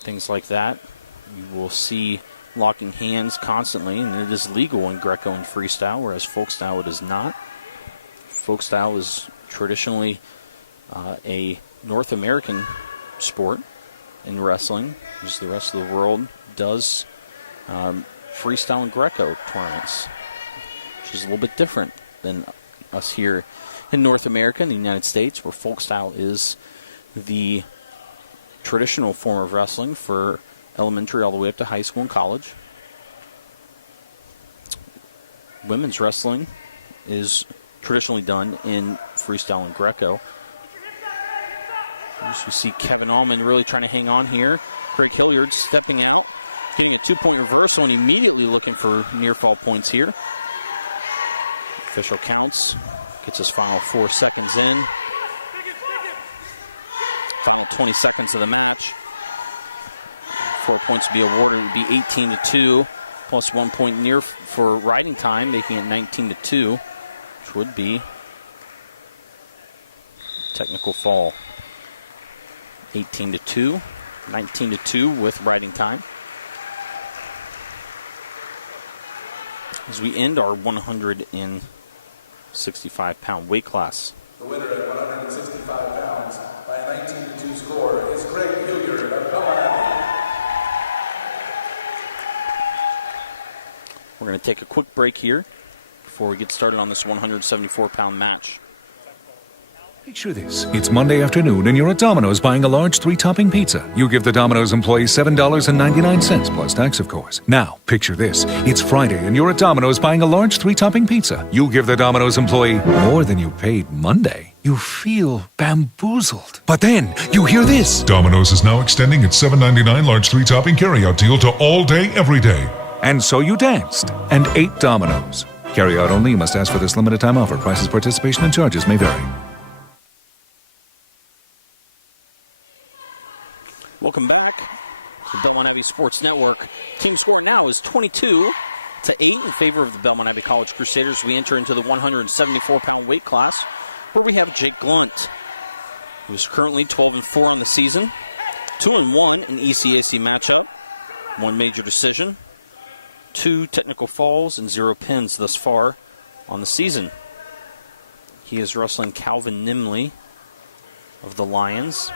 things like that. You will see locking hands constantly, and it is legal in Greco and freestyle, whereas folk style it is not. Folk style is traditionally a North American sport in wrestling, as the rest of the world does freestyle and Greco tournaments, which is a little bit different than us here in North America, in the United States, where folk style is the traditional form of wrestling for elementary all the way up to high school and college. Women's wrestling is traditionally done in freestyle and Greco. As you see Kevin Allman really trying to hang on here. Greg Hilliard stepping out, getting a 2-point reversal and immediately looking for near fall points here. Official counts, gets his final 4 seconds in. Final 20 seconds of the match. 4 points to be awarded would be 18-2, plus 1 point near for riding time, making it 19-2, which would be technical fall. 18-2, 19-2 with riding time. As we end our 165-pound weight class. The winner at 165 pounds by a 19-2 score is Greg Hilliard of Belmont. We're going to take a quick break here before we get started on this 174-pound match. Picture this. It's Monday afternoon and you're at Domino's buying a large 3-topping pizza. You give the Domino's employee $7.99 plus tax, of course. Now, picture this. It's Friday and you're at Domino's buying a large 3-topping pizza. You give the Domino's employee more than you paid Monday. You feel bamboozled. But then, you hear this. Domino's is now extending its $7.99 large 3-topping carryout deal to all day, every day. And so you danced and ate Domino's. Carry out only. You must ask for this limited time offer. Prices, participation, and charges may vary. Welcome back to the Belmont Abbey Sports Network. Team score now is 22-8 in favor of the Belmont Abbey College Crusaders. We enter into the 174-pound weight class, where we have Jake Glunt, who is currently 12-4 on the season, 2-1 in ECAC matchup, 1 major decision, 2 technical falls, and 0 pins thus far on the season. He is wrestling Calvin Nimley of the Lions.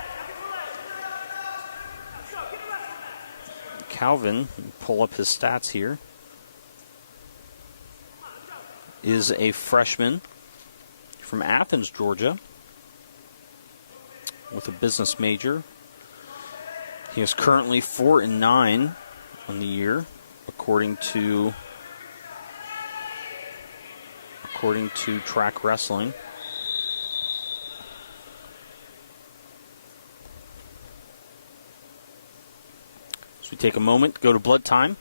Calvin, pull up his stats here, is a freshman from Athens, Georgia, with a business major. He is currently 4-9 on the year, according to Track Wrestling. We take a moment to go to blood time.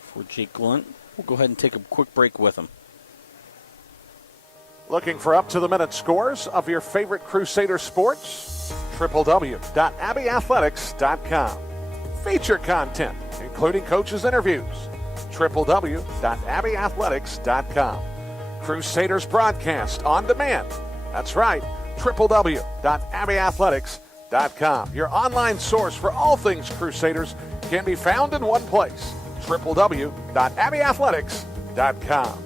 For Jake Glunt, we'll go ahead and take a quick break with him. Looking for up-to-the-minute scores of your favorite Crusader sports? www.abbeyathletics.com. Feature content, including coaches' interviews. www.abbeyathletics.com. Crusaders broadcast on demand. That's right. www.abbeyathletics.com. www.abbeyathletics.com. Your online source for all things Crusaders can be found in one place, www.abbeyathletics.com.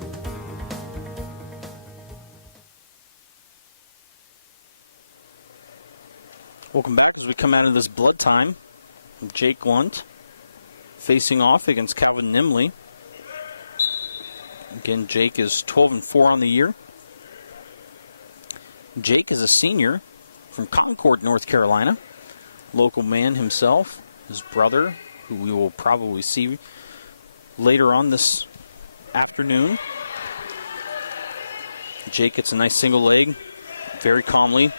Welcome back as we come out of this blood time. Jake Lunt facing off against Calvin Nimley. Again, Jake is 12-4 on the year. Jake is a senior from Concord, North Carolina. Local man himself. His brother, who we will probably see later on this afternoon. Jake gets a nice single leg, very calmly.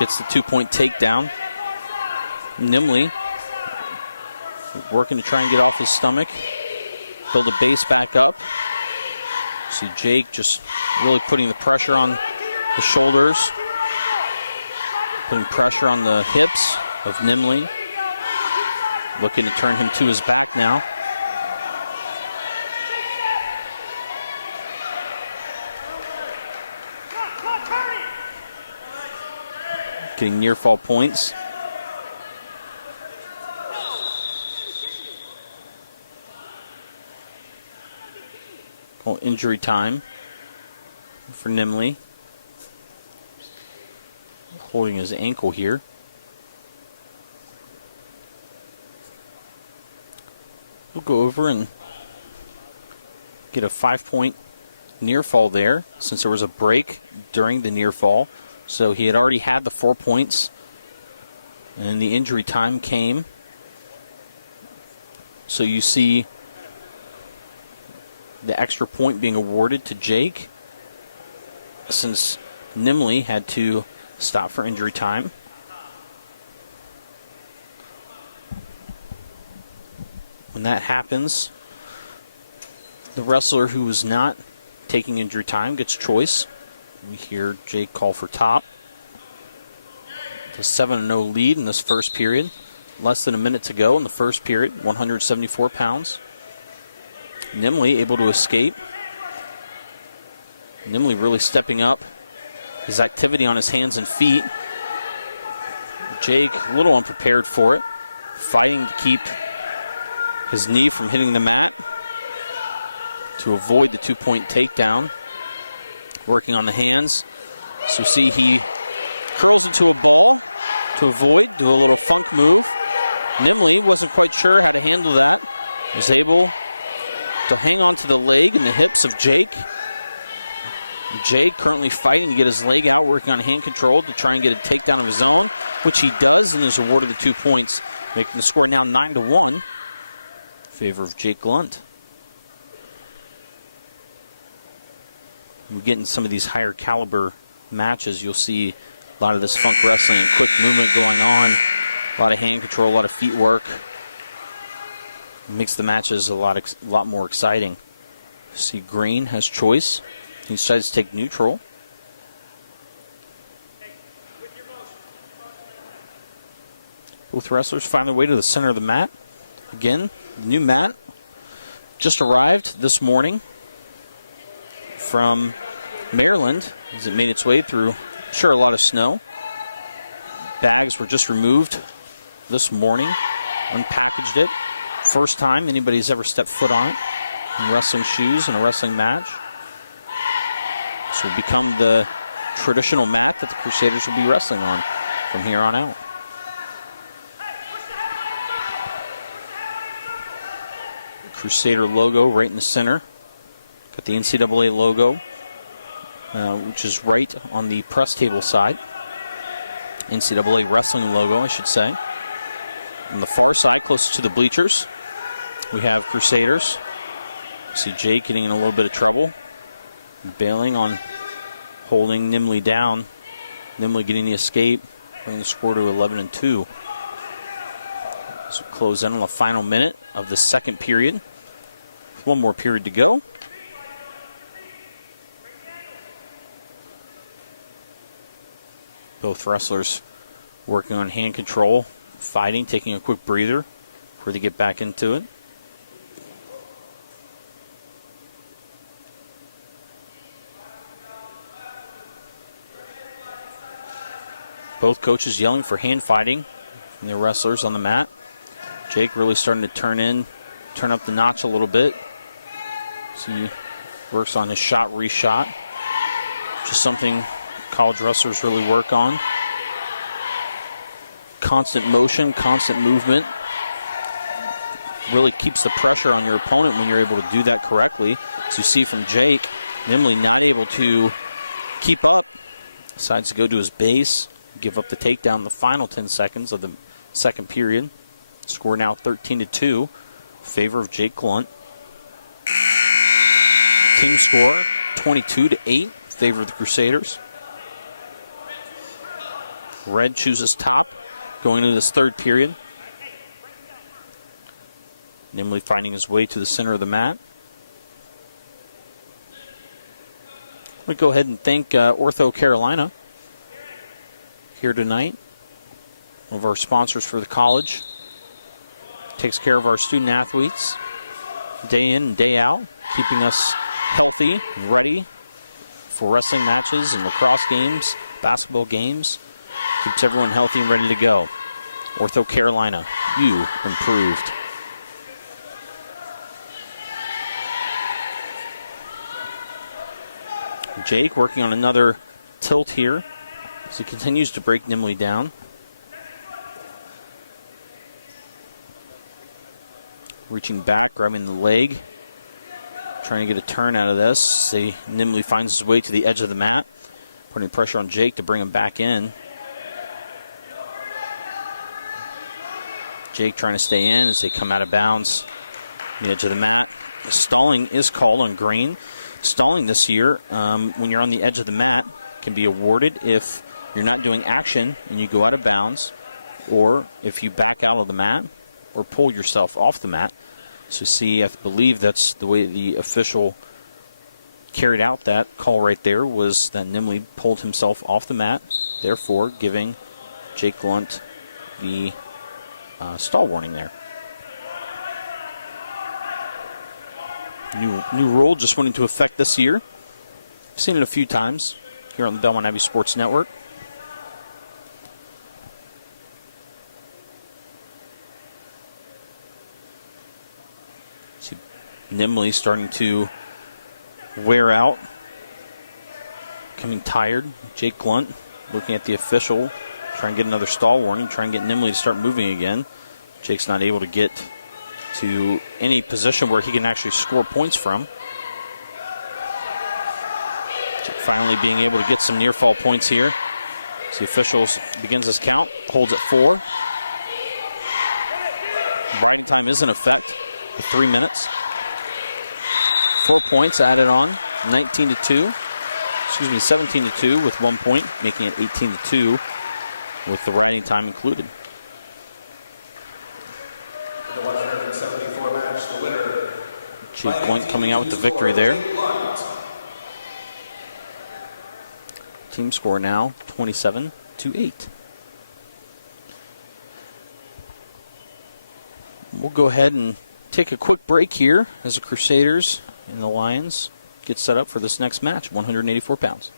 Gets the 2-point takedown. Nimley working to try and get off his stomach. Build the base back up. See Jake just really putting the pressure on the shoulders. Putting pressure on the hips of Nimley. Looking to turn him to his back now. Getting near fall points. Well, injury time for Nimley. Holding his ankle here. We'll go over and get a 5-point near fall there, since there was a break during the near fall. So he had already had the 4 points, and the injury time came. So you see the extra point being awarded to Jake, since Nimley had to stop for injury time. When that happens, the wrestler who was not taking injury time gets choice. We hear Jake call for top. The 7-0 lead in this first period. Less than a minute to go in the first period. 174 pounds. Nimley able to escape. Nimley really stepping up his activity on his hands and feet. Jake a little unprepared for it. Fighting to keep his knee from hitting the mat to avoid the 2-point takedown. Working on the hands. So see he curls into a ball to avoid, do a little funk move. Nimley wasn't quite sure how to handle that. Was able to hang on to the leg and the hips of Jake. Jake currently fighting to get his leg out, working on hand control to try and get a takedown of his own, which he does, and is awarded the 2 points, making the score now 9-1 in favor of Jake Lunt. We get in some of these higher caliber matches, you'll see a lot of this funk wrestling and quick movement going on, a lot of hand control, a lot of feet work. It makes the matches a lot more exciting. See Green has choice. He decides to take neutral. Both wrestlers find their way to the center of the mat. Again, the new mat just arrived this morning from Maryland as it made its way through, a lot of snow. Bags were just removed this morning, unpackaged it. First time anybody's ever stepped foot on it in wrestling shoes in a wrestling match. So it'll become the traditional mat that the Crusaders will be wrestling on from here on out. Crusader logo right in the center. Got the NCAA logo, which is right on the press table side. NCAA wrestling logo, I should say. On the far side, close to the bleachers, we have Crusaders. See Jake getting in a little bit of trouble. Bailing on holding Nimley down. Nimley getting the escape, bringing the score to 11-2. So close in on the final minute of the second period. One more period to go. Both wrestlers working on hand control, fighting, taking a quick breather before they get back into it. Both coaches yelling for hand fighting and their wrestlers on the mat. Jake really starting to turn up the notch a little bit. So he works on his shot, reshot. Just something college wrestlers really work on. Constant motion, constant movement. Really keeps the pressure on your opponent when you're able to do that correctly. As you see from Jake, Nimley not able to keep up. Decides to go to his base, give up the takedown in the final 10 seconds of the second period. Score now 13-2 in favor of Jake Glunt. Team score 22-8 in favor of the Crusaders. Red chooses top going into this third period. Nimley finding his way to the center of the mat. I'm going to go ahead and thank Ortho Carolina here tonight. One of our sponsors for the college. Takes care of our student athletes day in and day out, keeping us healthy and ready for wrestling matches and lacrosse games, basketball games. Keeps everyone healthy and ready to go. Ortho Carolina, you improved. Jake working on another tilt here as he continues to break Nimley down. Reaching back, grabbing the leg, trying to get a turn out of this. See, Nimley finds his way to the edge of the mat, putting pressure on Jake to bring him back in. Jake trying to stay in as they come out of bounds on the edge of the mat. Stalling is called on green. Stalling this year, when you're on the edge of the mat, can be awarded if you're not doing action and you go out of bounds, or if you back out of the mat or pull yourself off the mat. So see, I believe that's the way the official carried out that call right there, was that Nimley pulled himself off the mat, therefore giving Jake Glunt the stall warning there. New rule just went into effect this year. I've seen it a few times here on the Belmont Abbey Sports Network. See Nimley starting to wear out, becoming tired. Jake Glunt looking at the official, trying to get another stall warning, trying to get Nimley to start moving again. Jake's not able to get to any position where he can actually score points from. Jake finally being able to get some near fall points here. As the officials begins his count, holds at 4. Break time is in effect for 3 minutes. 4 points added on, 17-2 with 1 point, making it 18-2 with the riding time included. The 174 match, the winner. Jake Glunt coming out with the victory there. Team score now 27-8. We'll go ahead and take a quick break here as the Crusaders and the Lions get set up for this next match, 184 pounds.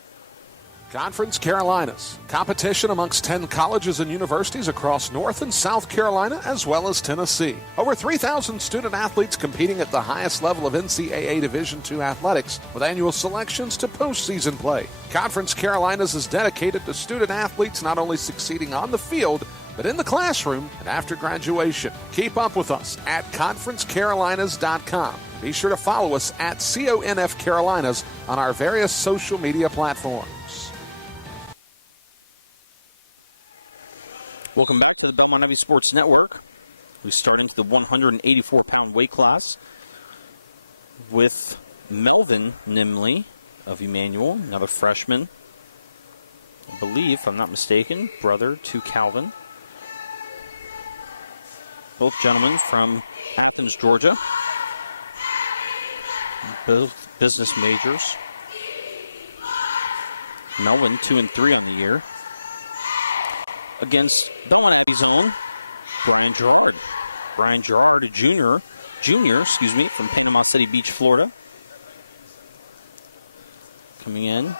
Conference Carolinas, competition amongst 10 colleges and universities across North and South Carolina, as well as Tennessee. Over 3,000 student athletes competing at the highest level of NCAA Division II athletics, with annual selections to postseason play. Conference Carolinas is dedicated to student athletes not only succeeding on the field, but in the classroom and after graduation. Keep up with us at conferencecarolinas.com. Be sure to follow us at CONF Carolinas on our various social media platforms. Welcome back to the Belmont Abbey Sports Network. We start into the 184-pound weight class with Melvin Nimley of Emmanuel, another freshman, I believe, if I'm not mistaken, brother to Calvin. Both gentlemen from Athens, Georgia. Both business majors. Melvin 2-3 on the year. Against Belmont Abbey's own Brian Gerard. Brian Gerard, a junior, from Panama City Beach, Florida. Coming in.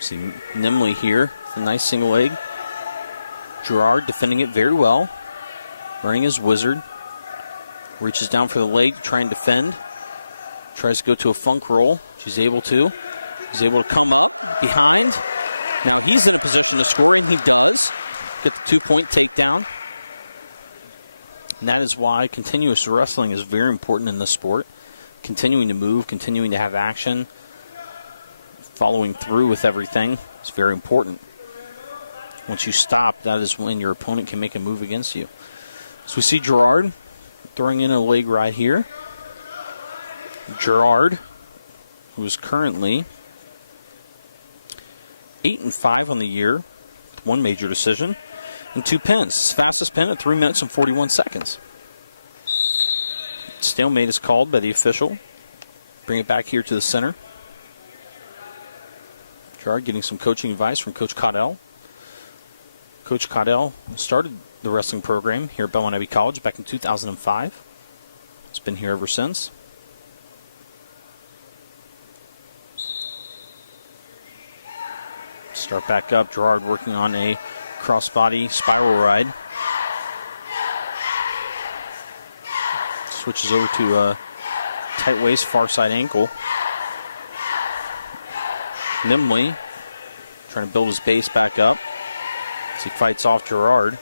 See Nimley here with a nice single leg. Gerard defending it very well. Running his wizard. Reaches down for the leg to try and defend. Tries to go to a funk roll. She's able to. He's able to come up behind. Now he's in a position to score, and he does. Get the 2-point takedown. And that is why continuous wrestling is very important in this sport. Continuing to move, continuing to have action, following through with everything is very important. Once you stop, that is when your opponent can make a move against you. So we see Gerard throwing in a leg right here. Gerard, who is currently 8-5 on the year, one major decision, and 2 pins. His fastest pin at 3 minutes and 41 seconds. Stalemate is called by the official. Bring it back here to the center. Gerard getting some coaching advice from Coach Caudell. Coach Caudell started the wrestling program here at Belmont Abbey College back in 2005. It's been here ever since. Start back up. Gerard working on a crossbody spiral ride. Switches over to a tight waist, far side ankle. Nimley trying to build his base back up as he fights off Gerard.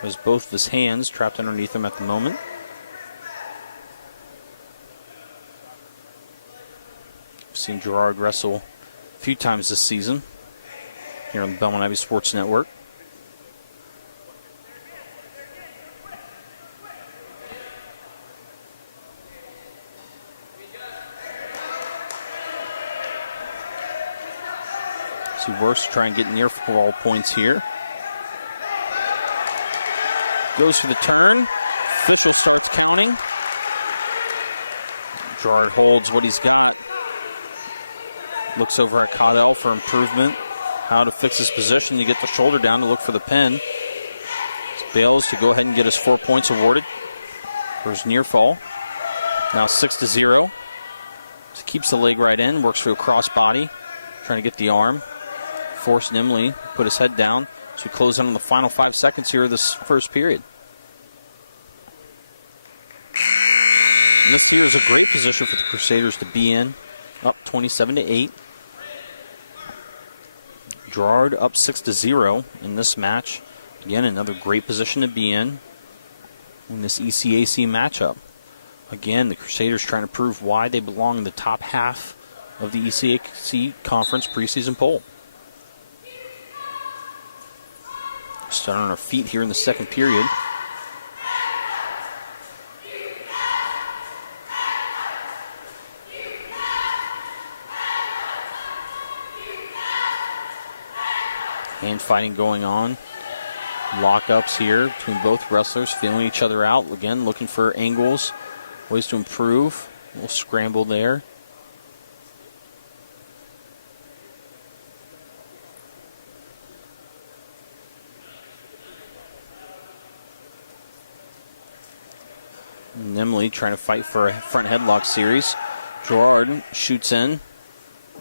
Has both of his hands trapped underneath him at the moment. We've seen Gerard wrestle a few times this season here on the Belmont Abbey Sports Network. See Worst try and get near fall points here. Goes for the turn. Fisher starts counting. Gerard holds what he's got. Looks over at Caudell for improvement. How to fix his position to get the shoulder down to look for the pin. Bales to go ahead and get his 4 points awarded for his near fall. Now 6-0. So keeps the leg right in. Works for a cross body. Trying to get the arm. Force Nimley, put his head down. So we close in on the final 5 seconds here of this first period. And this here is a great position for the Crusaders to be in. Up 27-8. Gerard up 6-0 in this match. Again, another great position to be in this ECAC matchup. Again, the Crusaders trying to prove why they belong in the top half of the ECAC Conference preseason poll. Start on our feet here in the second period. Hand fighting going on. Lockups here between both wrestlers, feeling each other out. Again, looking for angles, ways to improve. A little scramble there. Nimley trying to fight for a front headlock series. Gerard shoots in.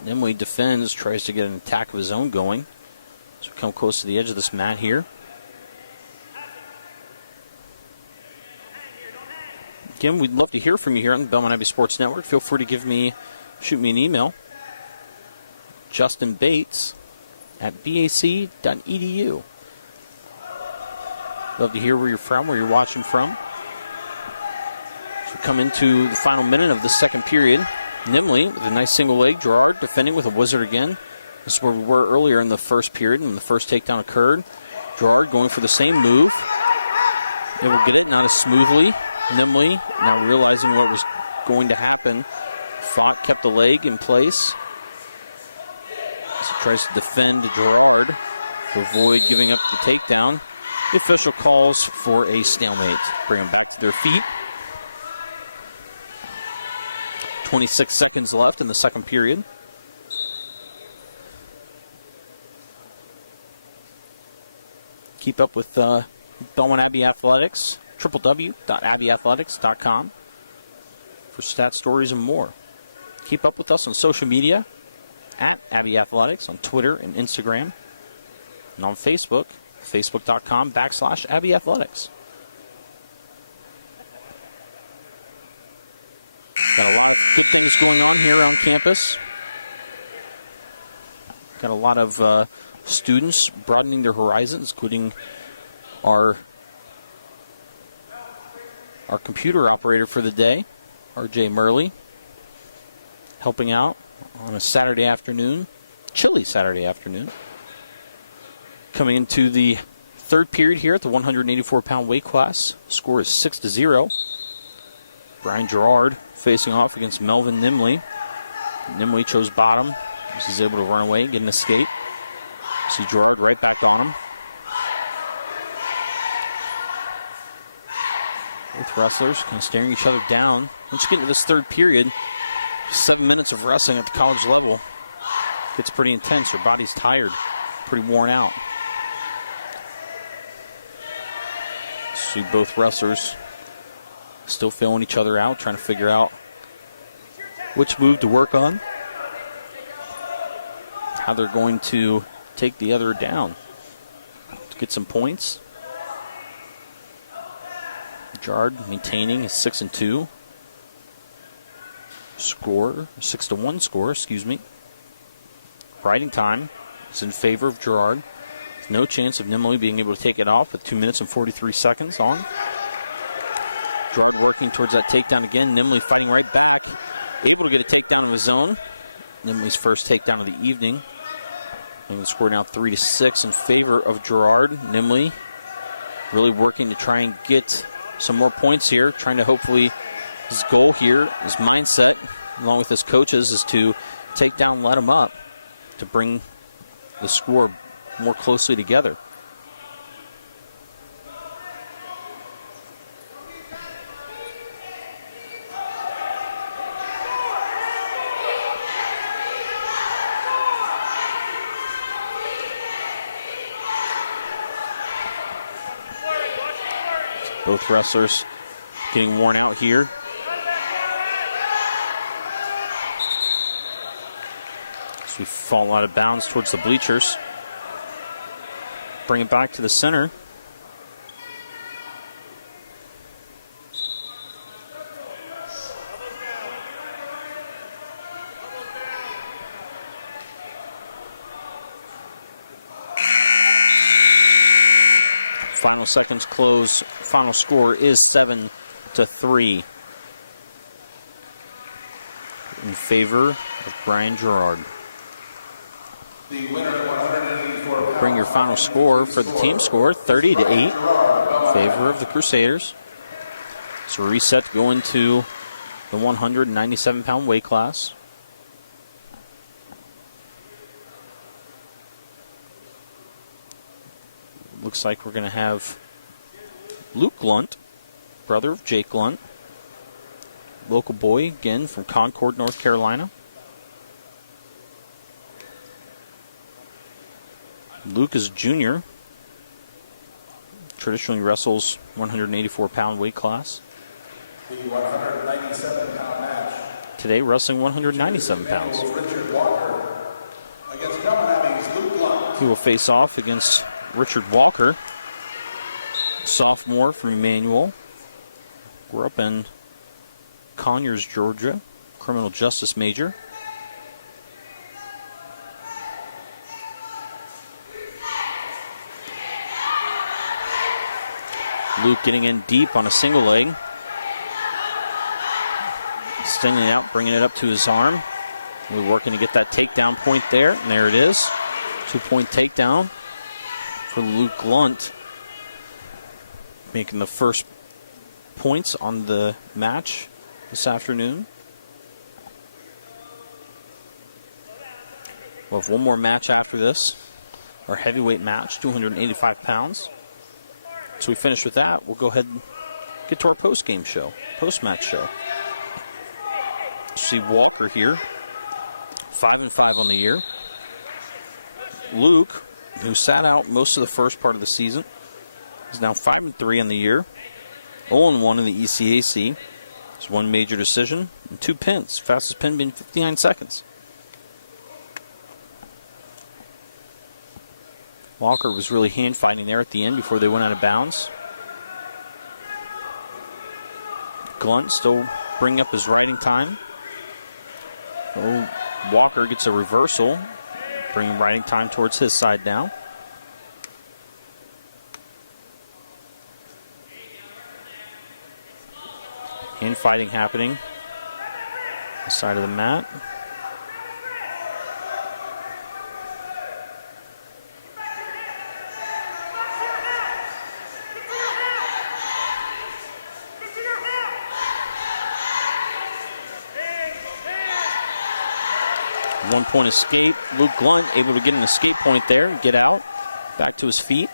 Nimley defends, tries to get an attack of his own going. So we come close to the edge of this mat here. Again, we'd love to hear from you here on the Belmont Abbey Sports Network. Feel free to shoot me an email. Justin Bates at bac.edu. Love to hear where you're from, where you're watching from. So we come into the final minute of the second period. Nimley with a nice single leg. Gerard defending with a wizard again. This is where we were earlier in the first period when the first takedown occurred. Gerard going for the same move. Able to get it not as smoothly. Nimley now realizing what was going to happen. Fought, kept the leg in place. As he tries to defend Gerard to avoid giving up the takedown. The official calls for a stalemate. Bring them back to their feet. 26 seconds left in the second period. Keep up with Belmont Abbey Athletics, www.abbeyathletics.com for stats, stories, and more. Keep up with us on social media, at Abbey Athletics on Twitter and Instagram. and on Facebook, facebook.com/Abbey Athletics. Got a lot of good things going on here on campus. Got a lot of students broadening their horizons, including our computer operator for the day, R.J. Murley, helping out on a Saturday afternoon, chilly Saturday afternoon. Coming into the third period here at the 184-pound weight class. Score is 6-0. Brian Gerard facing off against Melvin Nimley. Nimley chose bottom. He's able to run away and get an escape. See Gerard right back on him. Both wrestlers kind of staring each other down. Once you get into this third period, 7 minutes of wrestling at the college level gets pretty intense. Your body's tired, pretty worn out. See both wrestlers still feeling each other out, trying to figure out which move to work on, how they're going to take the other down to get some points. Gerard maintaining his 6-2 score, 6-1 score, excuse me. Riding time is in favor of Gerard. There's no chance of Nimley being able to take it off with 2 minutes and 43 seconds on. Gerard working towards that takedown again. Nimley fighting right back, able to get a takedown of his own. Nimley's first takedown of the evening. And the score now 3-6 in favor of Gerard. Nimley really working to try and get some more points here, trying to hopefully, his goal here, his mindset, along with his coaches, is to take down, let him up, to bring the score more closely together. Both wrestlers getting worn out here. So we fall out of bounds towards the bleachers. Bring it back to the center. Final seconds close. Final score is 7-3 in favor of Brian Gerard. Bring your final score for the team score, 30-8 in favor of the Crusaders. So reset to go into the 197-pound weight class. Looks like we're going to have Luke Glunt, brother of Jake Glunt, local boy again from Concord, North Carolina. Luke is a junior, traditionally wrestles 184-pound weight class. The 197-pound match. Today wrestling 197 pounds. Richard Walker against Belmont Abbey's Luke Glunt. He will face off against Richard Walker, sophomore from Emmanuel. Grew up in Conyers, Georgia, criminal justice major. Luke getting in deep on a single leg. Extending it out, bringing it up to his arm. We're working to get that takedown point there, and there it is. 2-point takedown for Luke Glunt, making the first points on the match this afternoon. We'll have one more match after this, our heavyweight match, 285 pounds. So we finish with that. We'll go ahead and get to our post-game show, post-match show. See Walker here, 5-5 on the year. Luke, who sat out most of the first part of the season, is now 5-3 on the year, 0-1 in the ECAC. It's one major decision and 2 pins, fastest pin being 59 seconds. Walker was really hand fighting there at the end before they went out of bounds. Glunt still bringing up his riding time. Oh, Walker gets a reversal, bringing riding time towards his side now. Hand fighting happening on the side of the mat. One-point escape. Luke Glunt able to get an escape point there and get out. Back to his feet.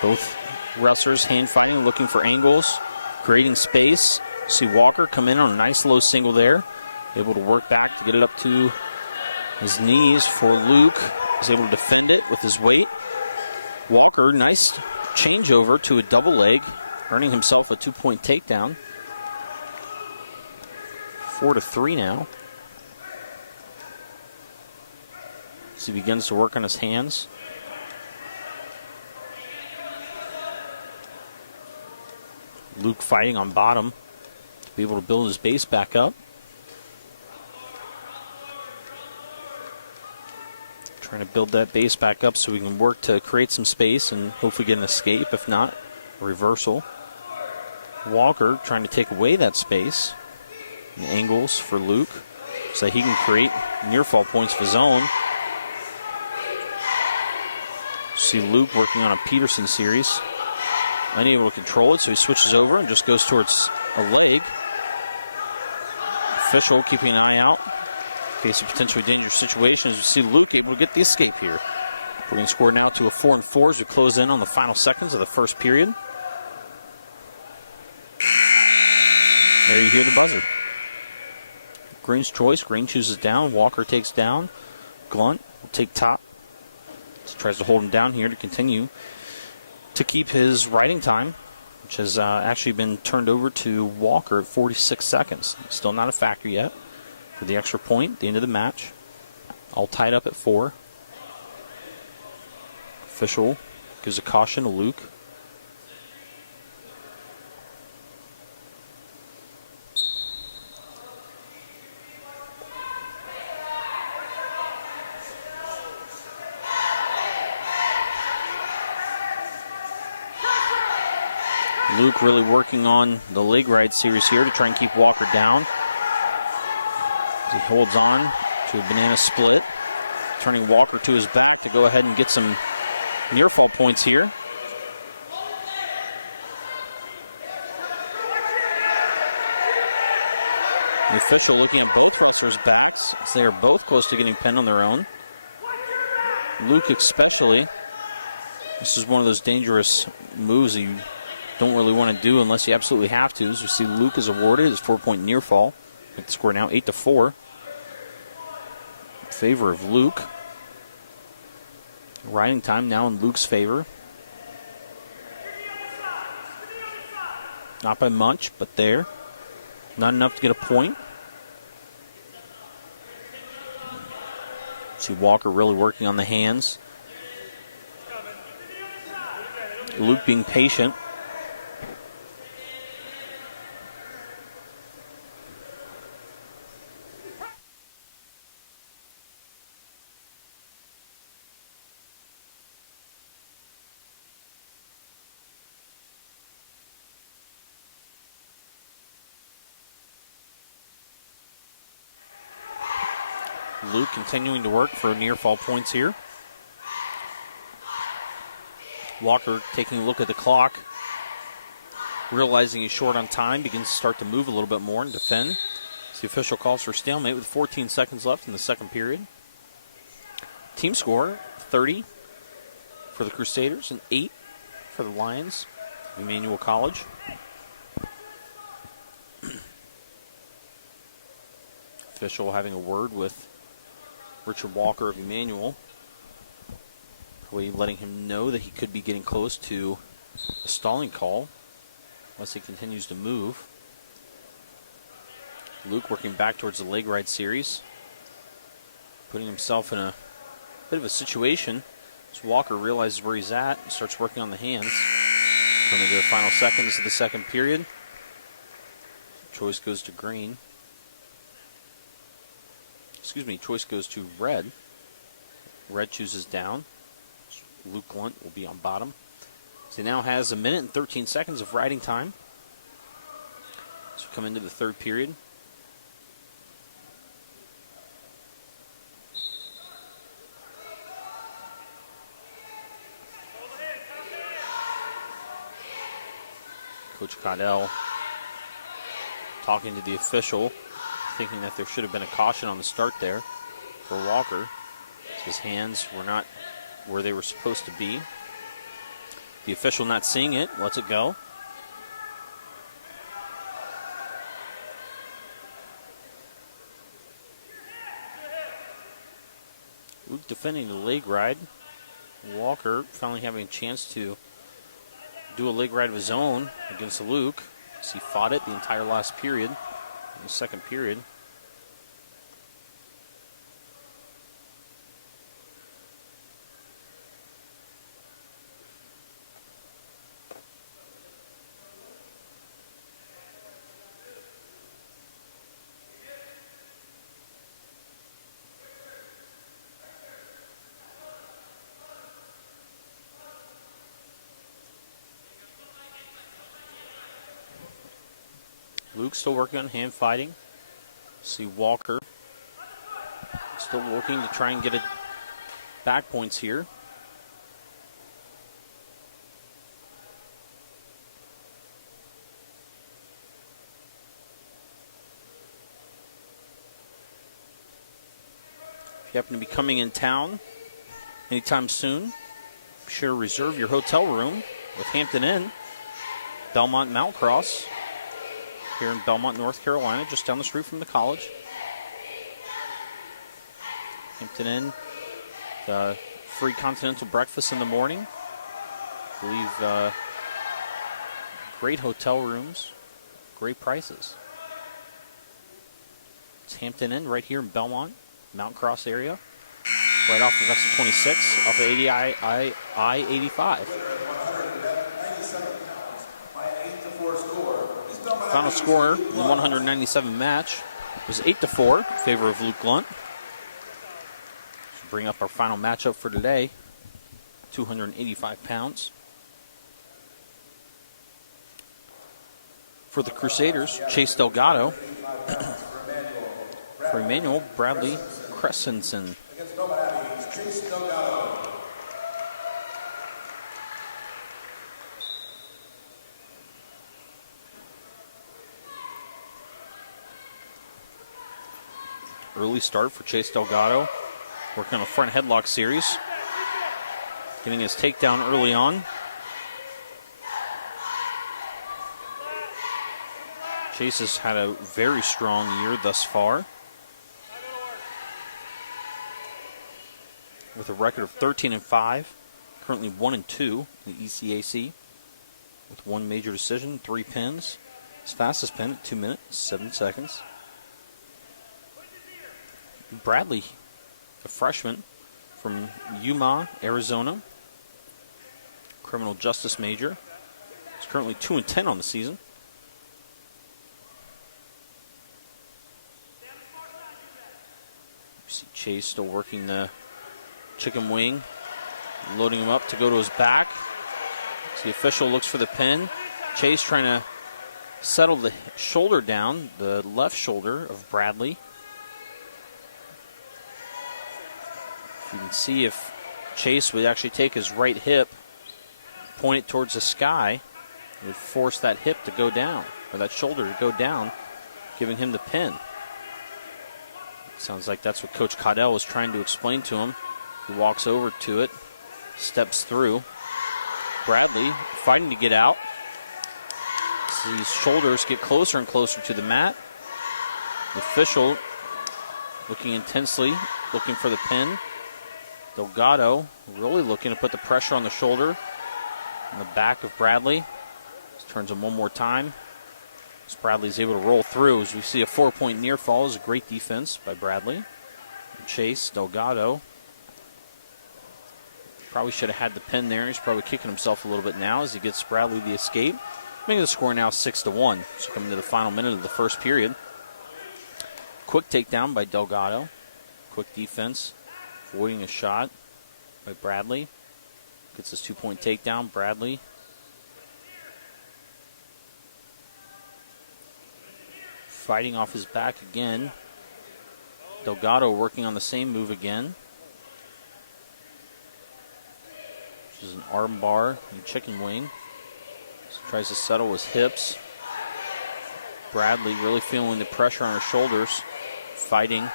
Both wrestlers hand fighting, looking for angles, creating space. See Walker come in on a nice low single there. Able to work back to get it up to his knees for Luke. He's able to defend it with his weight. Walker, nice changeover to a double leg, earning himself a 2-point takedown. 4-3 now. As he begins to work on his hands. Luke fighting on bottom to be able to build his base back up. Trying to build that base back up so we can work to create some space and hopefully get an escape, if not, a reversal. Walker trying to take away that space. And angles for Luke so that he can create near fall points of his own. See Luke working on a Peterson series. Unable to control it, so he switches over and just goes towards a leg. Official keeping an eye out in case of potentially dangerous situations. We see Luke able to get the escape here. We're going to score now to a 4-4 as we close in on the final seconds of the first period. There you hear the buzzer. Green's choice. Green chooses down. Walker takes down. Glunt will take top. So tries to hold him down here to continue to keep his riding time, which has actually been turned over to Walker at 46 seconds. Still not a factor yet for the extra point at the end of the match. All tied up at 4. Official gives a caution to Luke. Luke really working on the leg ride series here to try and keep Walker down. He holds on to a banana split, turning Walker to his back to go ahead and get some near fall points here. The official looking at both wrestlers' backs as they are both close to getting pinned on their own. Luke especially. This is one of those dangerous moves that you don't really want to do unless you absolutely have to. As we see Luke is awarded his 4-point near fall. With the score now 8-4. In favor of Luke. Riding time now in Luke's favor. Not by much, but there. Not enough to get a point. See Walker really working on the hands. Luke being patient. Luke continuing to work for near fall points here. Walker taking a look at the clock, realizing he's short on time, begins to start to move a little bit more and defend. As the official calls for stalemate with 14 seconds left in the second period. Team score 30 for the Crusaders and 8 for the Lions of Emmanuel College. Official having a word with Richard Walker of Emmanuel, probably letting him know that he could be getting close to a stalling call unless he continues to move. Luke working back towards the leg ride series, putting himself in a bit of a situation As Walker realizes where he's at and starts working on the hands. Coming to the final seconds of the second period. Choice goes to green. Choice goes to red. Red chooses down. Luke Glunt will be on bottom. So he now has 1 minute and 13 seconds of riding time. So we come into the third period. Coach Caudell talking to the official, thinking that there should have been a caution on the start there for Walker. His hands were not where they were supposed to be. The official not seeing it, lets it go. Luke defending the leg ride. Walker finally having a chance to do a leg ride of his own against Luke, as he fought it the entire last period, in the second period. Luke still working on hand fighting. See Walker still working to try and get it back points here. If you happen to be coming in town anytime soon, be sure to reserve your hotel room with Hampton Inn, Belmont Mount Cross, here in Belmont, North Carolina, just down the street from the college. Hampton Inn, free continental breakfast in the morning. I believe great hotel rooms, great prices. It's Hampton Inn right here in Belmont, Mount Cross area, right off of exit 26, off of I-85. Final score in the 197 match was 8-4 in favor of Luke Glunt. So bring up our final matchup for today, 285 pounds. For the Crusaders, Chase Delgado. For Emmanuel, Bradley Crescenson. Against Belmont Abbey, Chase Delgado. Early start for Chase Delgado, working on a front headlock series, getting his takedown early on. Chase has had a very strong year thus far, with a record of 13-5, currently 1-2 in the ECAC, with one major decision, 3 pins. His fastest pin at 2 minutes, 7 seconds. Bradley, a freshman from Yuma, Arizona, criminal justice major. He's currently 2-10 on the season. You see Chase still working the chicken wing, loading him up to go to his back. So the official looks for the pin. Chase trying to settle the shoulder down, the left shoulder of Bradley. You can see if Chase would actually take his right hip, point it towards the sky, it would force that hip to go down, or that shoulder to go down, giving him the pin. Sounds like that's what Coach Caudell was trying to explain to him. He walks over to it, steps through. Bradley fighting to get out. So these shoulders get closer and closer to the mat. The official looking intensely, looking for the pin. Delgado really looking to put the pressure on the shoulder on the back of Bradley. Just turns him one more time. As Bradley's able to roll through. As we see a 4-point near fall is a great defense by Bradley. Chase Delgado Probably should have had the pin there. He's probably kicking himself a little bit now as he gets Bradley the escape. Making the score now 6-1. So coming to the final minute of the first period. Quick takedown by Delgado. Quick defense. Avoiding a shot by Bradley. Gets his 2-point takedown. Bradley. Fighting off his back again. Delgado working on the same move again. This is an arm bar and chicken wing. So tries to settle his hips. Bradley really feeling the pressure on his shoulders. Fighting.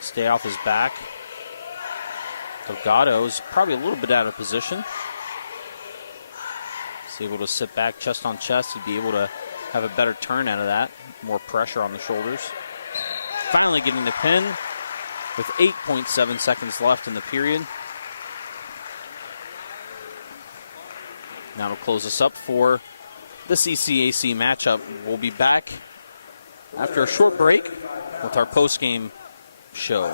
Stay off his back. Delgado is probably a little bit out of position. He's able to sit back chest on chest. He'd be able to have a better turn out of that. More pressure on the shoulders. Finally getting the pin with 8.7 seconds left in the period. Now to close us up for this ECAC matchup. We'll be back after a short break with our post-game show.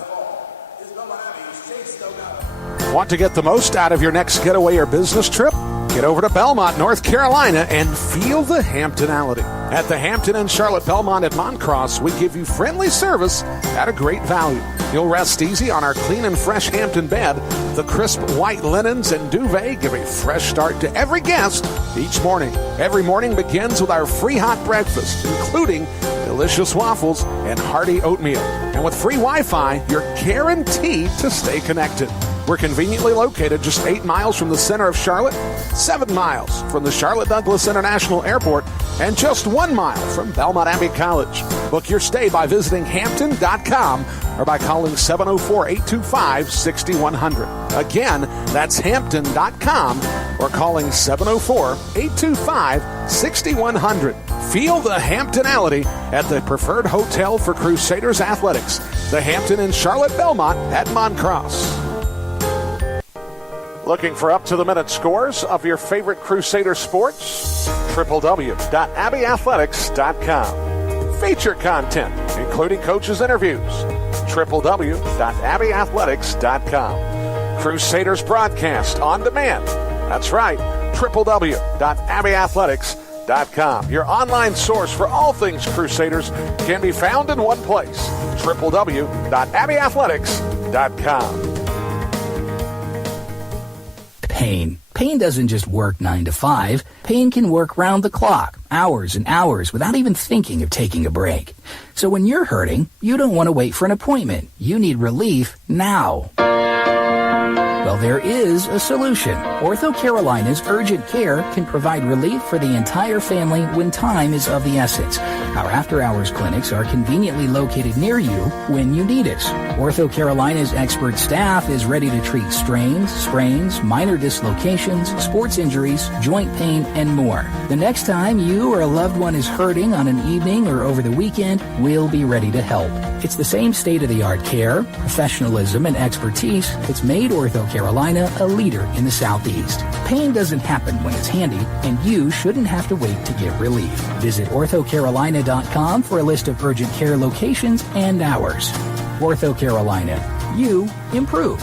Want to get the most out of your next getaway or business trip? Get over to Belmont, North Carolina, and feel the Hamptonality. At the Hampton and Charlotte Belmont at Moncross, we give you friendly service at a great value. You'll rest easy on our clean and fresh Hampton bed. The crisp white linens and duvet give a fresh start to every guest each morning. Every morning begins with our free hot breakfast, including delicious waffles and hearty oatmeal. And with free Wi-Fi, you're guaranteed to stay connected. We're conveniently located just 8 miles from the center of Charlotte, 7 miles from the Charlotte Douglas International Airport, and just 1 mile from Belmont Abbey College. Book your stay by visiting Hampton.com or by calling 704-825-6100. Again, that's Hampton.com or calling 704-825-6100. Feel the Hamptonality at the preferred hotel for Crusaders athletics, the Hampton in Charlotte Belmont at Moncross. Looking for up-to-the-minute scores of your favorite Crusader sports? www.abbeyathletics.com. Feature content, including coaches' interviews. www.abbeyathletics.com. Crusaders broadcast on demand. That's right, www.abbeyathletics.com. Your online source for all things Crusaders can be found in one place. www.abbeyathletics.com. Pain. Pain doesn't just work 9 to 5. Pain can work round the clock, hours and hours, without even thinking of taking a break. So when you're hurting, you don't want to wait for an appointment. You need relief now. Well, there is a solution. Ortho Carolina's Urgent Care can provide relief for the entire family when time is of the essence. Our after-hours clinics are conveniently located near you when you need us. Ortho Carolina's expert staff is ready to treat strains, sprains, minor dislocations, sports injuries, joint pain, and more. The next time you or a loved one is hurting on an evening or over the weekend, we'll be ready to help. It's the same state-of-the-art care, professionalism, and expertise that's made Ortho Carolina a leader in the Southeast. Pain doesn't happen when it's handy, and you shouldn't have to wait to get relief. Visit orthocarolina.com for a list of urgent care locations and hours. Ortho Carolina. You improve.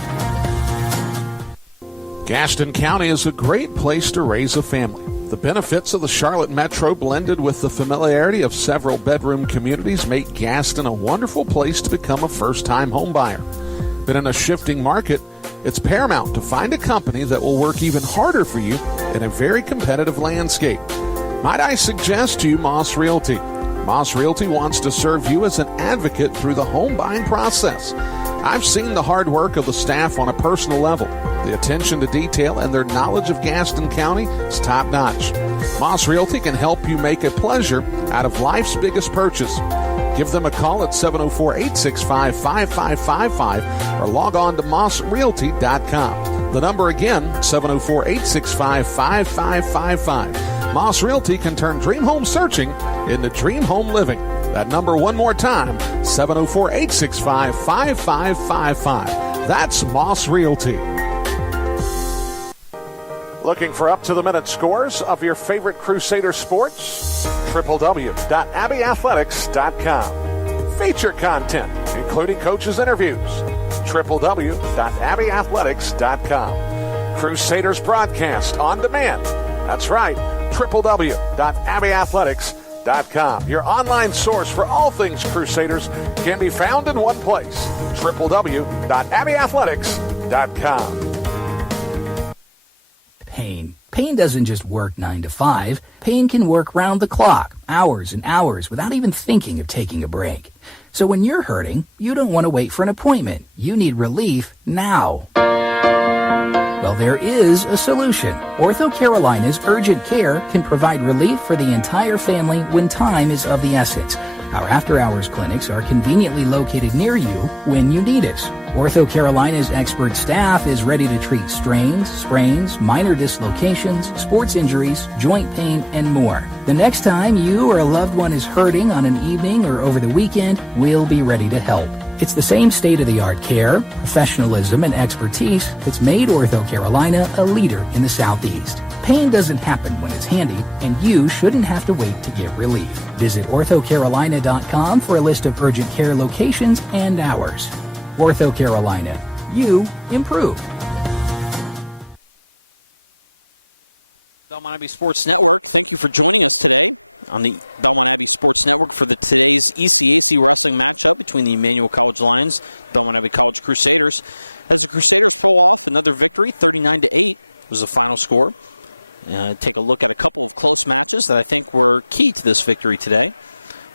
Gaston County is a great place to raise a family. The benefits of the Charlotte Metro blended with the familiarity of several bedroom communities make Gaston a wonderful place to become a first-time home buyer. But in a shifting market, it's paramount to find a company that will work even harder for you in a very competitive landscape. Might I suggest to you Moss Realty? Moss Realty wants to serve you as an advocate through the home buying process. I've seen the hard work of the staff on a personal level. The attention to detail and their knowledge of Gaston County is top-notch. Moss Realty can help you make a pleasure out of life's biggest purchase. Give them a call at 704-865-5555 or log on to mossrealty.com. The number again, 704-865-5555. Moss Realty can turn dream home searching into dream home living. That number one more time, 704-865-5555. That's Moss Realty. Looking for up-to-the-minute scores of your favorite Crusader sports? www.abbeyathletics.com. Feature content, including coaches' interviews. www.abbeyathletics.com. Crusaders broadcast on demand. That's right, www.abbeyathletics.com. Your online source for all things Crusaders can be found in one place, www.abbeyathletics.com. Pain doesn't just work 9 to 5. Pain can work round the clock, hours and hours, without even thinking of taking a break. So when you're hurting, you don't want to wait for an appointment. You need relief now. Well, there is a solution. Ortho Carolina's Urgent Care can provide relief for the entire family when time is of the essence. Our after-hours clinics are conveniently located near you when you need us. Ortho Carolina's expert staff is ready to treat strains, sprains, minor dislocations, sports injuries, joint pain, and more. The next time you or a loved one is hurting on an evening or over the weekend, we'll be ready to help. It's the same state-of-the-art care, professionalism, and expertise that's made Ortho Carolina a leader in the Southeast. Pain doesn't happen when it's handy, and you shouldn't have to wait to get relief. Visit orthocarolina.com for a list of urgent care locations and hours. Ortho Carolina. You improve. Belmont Abbey Sports Network, thank you for joining us today on the Belmont Abbey Sports Network for today's ECAC wrestling matchup between the Emmanuel College Lions, Belmont Abbey College Crusaders. As the Crusaders pull off another victory, 39-8 was the final score. Take a look at a couple of close matches that I think were key to this victory today.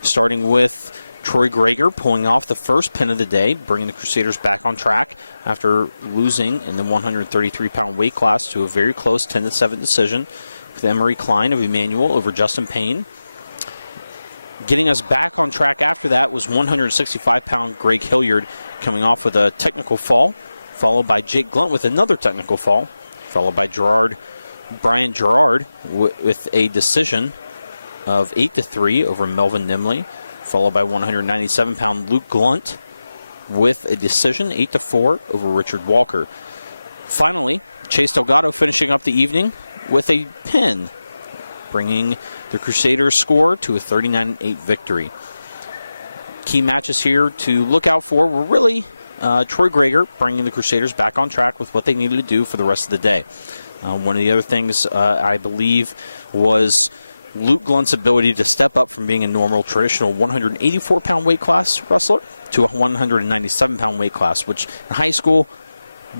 Starting with Troy Greger pulling off the first pin of the day, bringing the Crusaders back on track after losing in the 133-pound weight class to a very close 10-7 decision with Emery Klein of Emmanuel over Justin Payne. Getting us back on track after that was 165-pound Greg Hilliard coming off with a technical fall, followed by Jake Glunt with another technical fall, followed by Brian Gerard with a decision of 8-3 over Melvin Nimley, followed by 197-pound Luke Glunt with a decision 8-4 over Richard Walker. Finally, Chase Delgado finishing up the evening with a pin, bringing the Crusaders score to a 39-8 victory. Key matches here to look out for were really Troy Greger bringing the Crusaders back on track with what they needed to do for the rest of the day. One of the other things I believe was Luke Glunt's ability to step up from being a normal, traditional 184-pound weight class wrestler to a 197-pound weight class, which in high school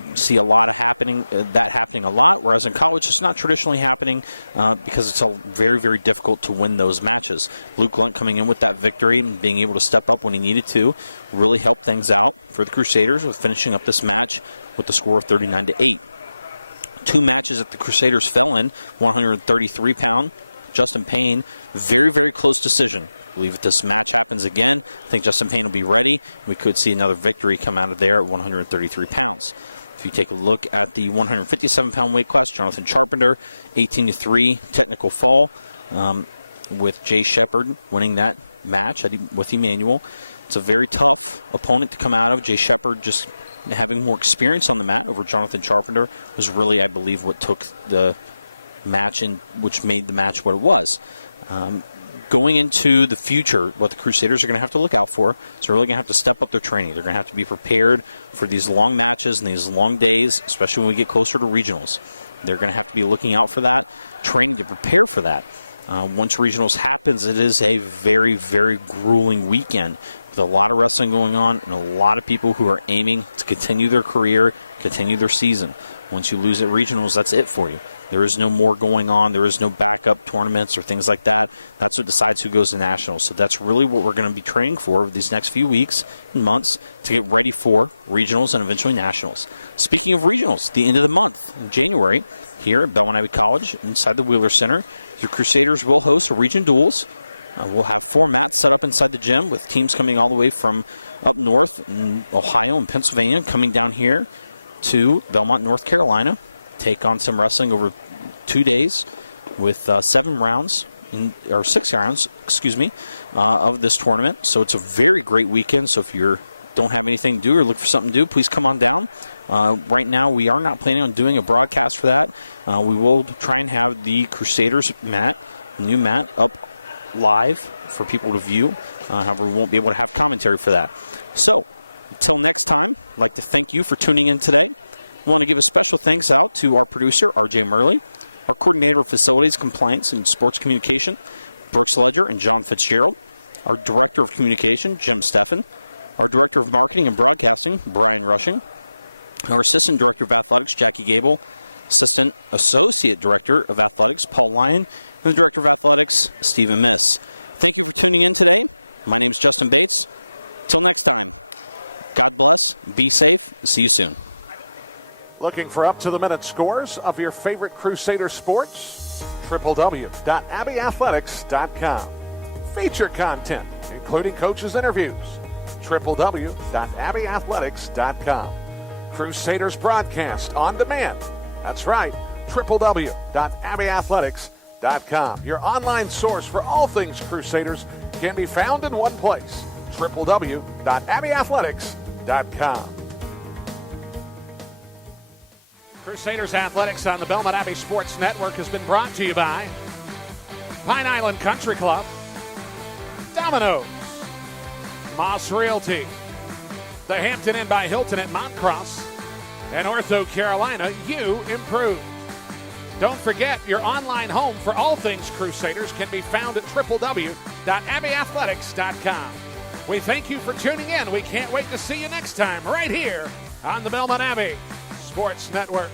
you see a lot happening a lot, whereas in college it's not traditionally happening because it's very, very difficult to win those matches. Luke Glunt coming in with that victory and being able to step up when he needed to really helped things out for the Crusaders with finishing up this match with the score of 39-8. Two matches that the Crusaders fell in, 133-pound Justin Payne, very, very close decision. I believe if this match happens again, I think Justin Payne will be ready. We could see another victory come out of there at 133 pounds. If you take a look at the 157-pound weight class, Jonathan Charpenter, 18-3 technical fall, with Jay Shepard winning that match with Emmanuel. It's a very tough opponent to come out of. Jay Shepard just having more experience on the mat over Jonathan Charpenter was really, I believe, what took the match and which made the match what it was. Going into the future, what the Crusaders are going to have to look out for is they're really going to have to step up their training. They're going to have to be prepared for these long matches and these long days, especially when we get closer to regionals. They're going to have to be looking out for that, training to prepare for that. Once regionals happens, it is a very, very grueling weekend with a lot of wrestling going on and a lot of people who are aiming to continue their career, continue their season. Once you lose at regionals, that's it for you. There is no more going on. There is no backup tournaments or things like that. That's what decides who goes to nationals. So that's really what we're going to be training for these next few weeks and months to get ready for regionals and eventually nationals. Speaking of regionals, the end of the month in January here at Belmont Abbey College inside the Wheeler Center, the Crusaders will host a region duels. We'll have 4 mats set up inside the gym with teams coming all the way from up north in Ohio and Pennsylvania coming down here to Belmont, North Carolina. Take on some wrestling over 2 days with 6 rounds, of this tournament. So it's a very great weekend. So if you don't have anything to do or look for something to do, please come on down. Right now, we are not planning on doing a broadcast for that. We will try and have the Crusaders new mat, up live for people to view. However, we won't be able to have commentary for that. So until next time, I'd like to thank you for tuning in today. I want to give a special thanks out to our producer, RJ Murley, our coordinator of facilities, compliance, and sports communication, Brooks Ledger and John Fitzgerald, our director of communication, Jim Steffen, our director of marketing and broadcasting, Brian Rushing, our assistant director of athletics, Jackie Gable, assistant associate director of athletics, Paul Lyon, and the director of athletics, Stephen Miss. Thank you for tuning in today. My name is Justin Bates. Till next time, God bless, be safe, see you soon. Looking for up-to-the-minute scores of your favorite Crusader sports? www.abbeyathletics.com. Feature content, including coaches' interviews. www.abbeyathletics.com. Crusaders broadcast on demand. That's right, www.abbeyathletics.com. Your online source for all things Crusaders can be found in one place, www.abbeyathletics.com. Crusaders Athletics on the Belmont Abbey Sports Network has been brought to you by Pine Island Country Club, Domino's, Moss Realty, the Hampton Inn by Hilton at Montcross, and Ortho Carolina, you improve. Don't forget, your online home for all things Crusaders can be found at www.abbeyathletics.com. We thank you for tuning in. We can't wait to see you next time right here on the Belmont Abbey Sports Network.